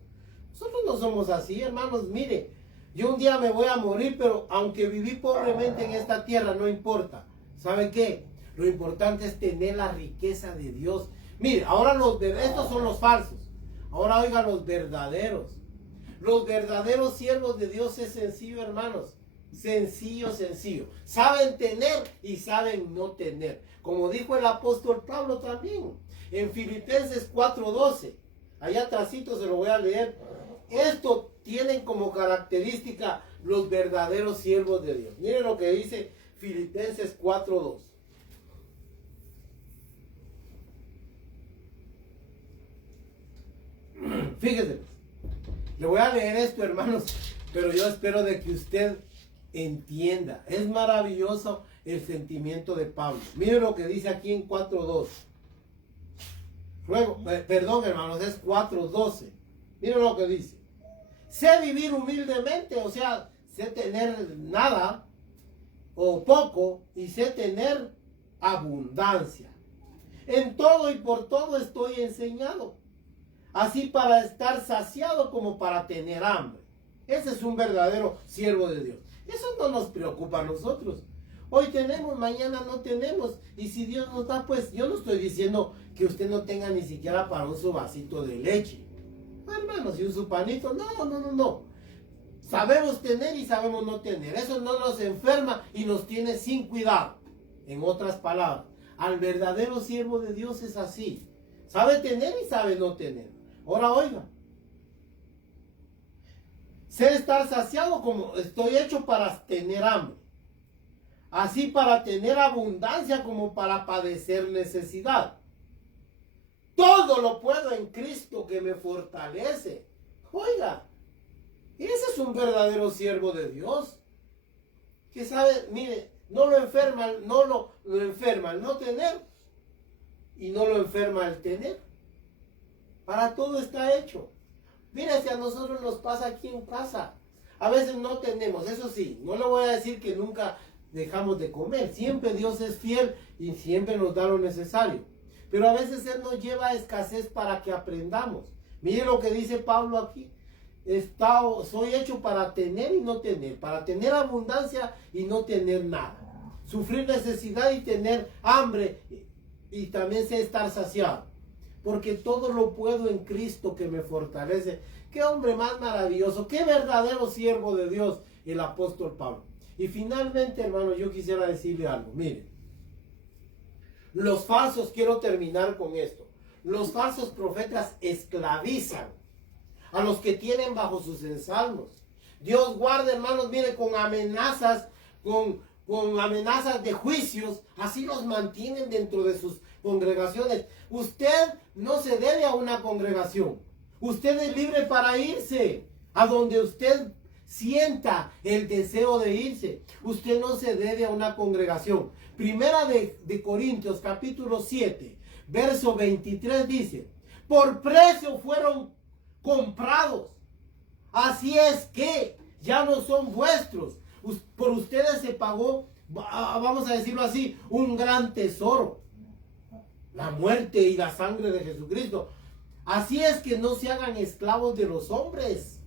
Nosotros no somos así, hermanos. Mire, yo un día me voy a morir, pero aunque viví pobremente en esta tierra, no importa. ¿Sabe qué? Lo importante es tener la riqueza de Dios. Mire, ahora estos son los falsos. Ahora oigan los verdaderos. Los verdaderos siervos de Dios es sencillo, hermanos. Sencillo. Saben tener y saben no tener. Como dijo el apóstol Pablo también. En Filipenses 4:12. Allá atrásito se lo voy a leer. Esto tienen como característica los verdaderos siervos de Dios. Miren lo que dice Filipenses 4:2. Fíjense. Le voy a leer esto, hermanos, pero yo espero de que usted entienda. Es maravilloso el sentimiento de Pablo. Mire lo que dice aquí en 4:2. Luego, perdón, hermanos, es 4:12. Mire lo que dice. Sé vivir humildemente, o sea, sé tener nada o poco y sé tener abundancia. En todo y por todo estoy enseñado, así para estar saciado como para tener hambre. Ese es un verdadero siervo de Dios. Eso no nos preocupa a nosotros. Hoy tenemos, mañana no tenemos. Y si Dios nos da, pues yo no estoy diciendo que usted no tenga ni siquiera para un su vasito de leche. Hermanos, y un su panito. No. Sabemos tener y sabemos no tener. Eso no nos enferma y nos tiene sin cuidado. En otras palabras, al verdadero siervo de Dios es así. Sabe tener y sabe no tener. Ahora oiga. Sé estar saciado como estoy hecho para tener hambre. Así para tener abundancia como para padecer necesidad. Todo lo puedo en Cristo que me fortalece. Oiga, ese es un verdadero siervo de Dios. Que sabe, mire, no lo enferma el no tener y no lo enferma el tener. Para todo está hecho. Mire, si a nosotros nos pasa aquí en casa, a veces no tenemos, eso sí, no le voy a decir que nunca dejamos de comer. Siempre Dios es fiel y siempre nos da lo necesario. Pero a veces Él nos lleva a escasez para que aprendamos. Mire lo que dice Pablo aquí. Soy hecho para tener y no tener, para tener abundancia y no tener nada. Sufrir necesidad y tener hambre y también sé estar saciado. Porque todo lo puedo en Cristo que me fortalece. Qué hombre más maravilloso, qué verdadero siervo de Dios, el apóstol Pablo. Y finalmente, hermano, yo quisiera decirle algo. Miren, los falsos, quiero terminar con esto. Los falsos profetas esclavizan a los que tienen bajo sus ensalmos. Dios guarda, hermanos, mire, con amenazas, con amenazas de juicios, así los mantienen dentro de sus congregaciones. Usted no se debe a una congregación. Usted es libre para irse a donde usted sienta el deseo de irse. Usted no se debe a una congregación. Primera de Corintios, capítulo 7, verso 23 dice: por precio fueron comprados. Así es que ya no son vuestros. Por ustedes se pagó, vamos a decirlo así, un gran tesoro. La muerte y la sangre de Jesucristo. Así es que no se hagan esclavos de los hombres.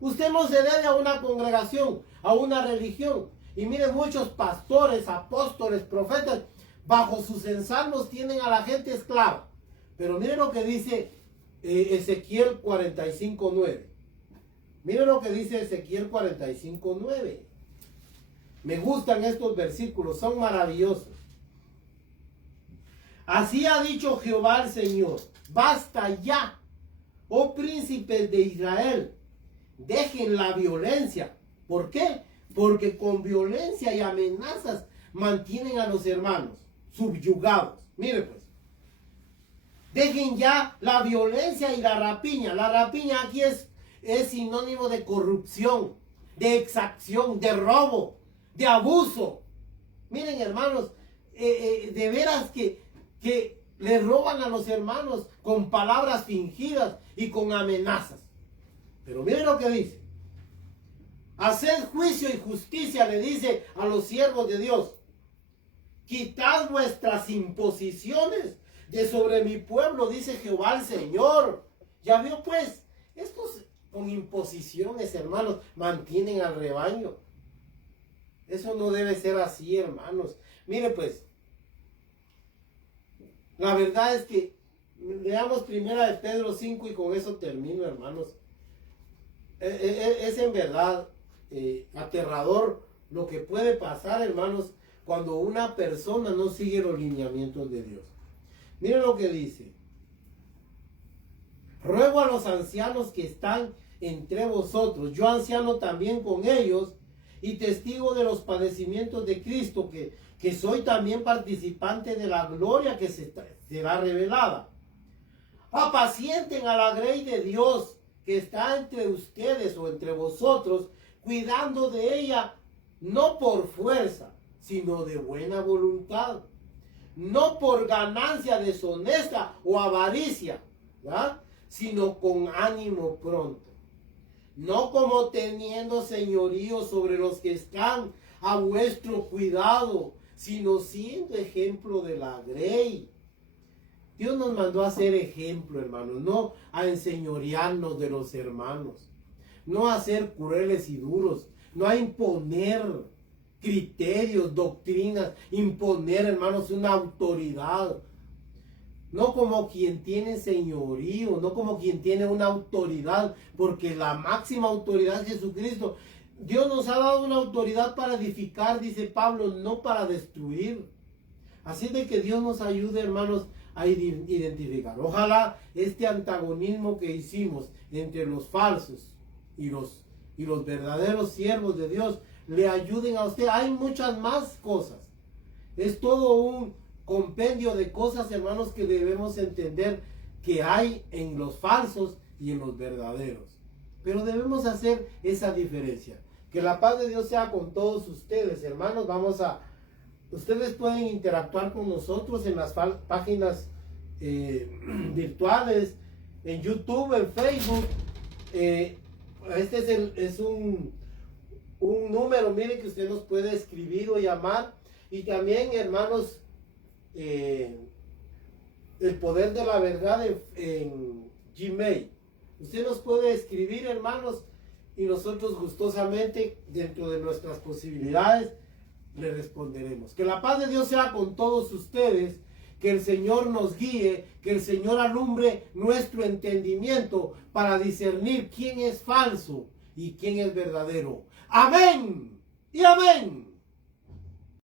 Usted no se debe a una congregación, a una religión. Y miren, muchos pastores, apóstoles, profetas, bajo sus ensalmos tienen a la gente esclava. Pero miren lo que dice Ezequiel 45:9. Miren lo que dice Ezequiel 45:9. Me gustan estos versículos, son maravillosos. Así ha dicho Jehová el Señor: basta ya, oh príncipes de Israel, dejen la violencia. ¿Por qué? Porque con violencia y amenazas mantienen a los hermanos subyugados. Mire pues, dejen ya la violencia y la rapiña. La rapiña aquí es sinónimo de corrupción, de exacción, de robo, de abuso. Miren, hermanos, de veras que le roban a los hermanos con palabras fingidas y con amenazas. Pero miren lo que dice: haced juicio y justicia, le dice a los siervos de Dios. Quitad vuestras imposiciones de sobre mi pueblo, dice Jehová el Señor. Ya vio pues, estos con imposiciones, hermanos, mantienen al rebaño. Eso no debe ser así, hermanos. Mire pues, la verdad es que leamos primera de Pedro 5 y con eso termino, hermanos. Es en verdad aterrador lo que puede pasar, hermanos, cuando una persona no sigue los lineamientos de Dios. Miren lo que dice: ruego a los ancianos que están entre vosotros, yo anciano también con ellos, y testigo de los padecimientos de Cristo, que soy también participante de la gloria que será revelada. Apacienten a la grey de Dios que está entre ustedes o entre vosotros, cuidando de ella, no por fuerza, sino de buena voluntad, no por ganancia deshonesta o avaricia, ¿verdad?, sino con ánimo pronto, no como teniendo señorío sobre los que están a vuestro cuidado, sino siendo ejemplo de la grey. Dios nos mandó a ser ejemplo, hermanos, no a enseñorearnos de los hermanos, no a ser crueles y duros, no a imponer criterios, doctrinas, imponer, hermanos, una autoridad. No como quien tiene señorío, no como quien tiene una autoridad, porque la máxima autoridad es Jesucristo. Dios nos ha dado una autoridad para edificar, dice Pablo, no para destruir. Así de que Dios nos ayude, hermanos, a identificar. Ojalá este antagonismo que hicimos entre los falsos y los verdaderos siervos de Dios le ayuden a usted. Hay muchas más cosas. Es todo un compendio de cosas, hermanos, que debemos entender que hay en los falsos y en los verdaderos. Pero debemos hacer esa diferencia. Que la paz de Dios sea con todos ustedes, hermanos. Ustedes pueden interactuar con nosotros en las páginas virtuales, en YouTube, en Facebook. Este es un número, miren, que usted nos puede escribir o llamar. Y también, hermanos, el poder de la verdad en Gmail. Usted nos puede escribir, hermanos, y nosotros gustosamente, dentro de nuestras posibilidades, le responderemos. Que la paz de Dios sea con todos ustedes, que el Señor nos guíe, que el Señor alumbre nuestro entendimiento para discernir quién es falso y quién es verdadero. Amén y amén.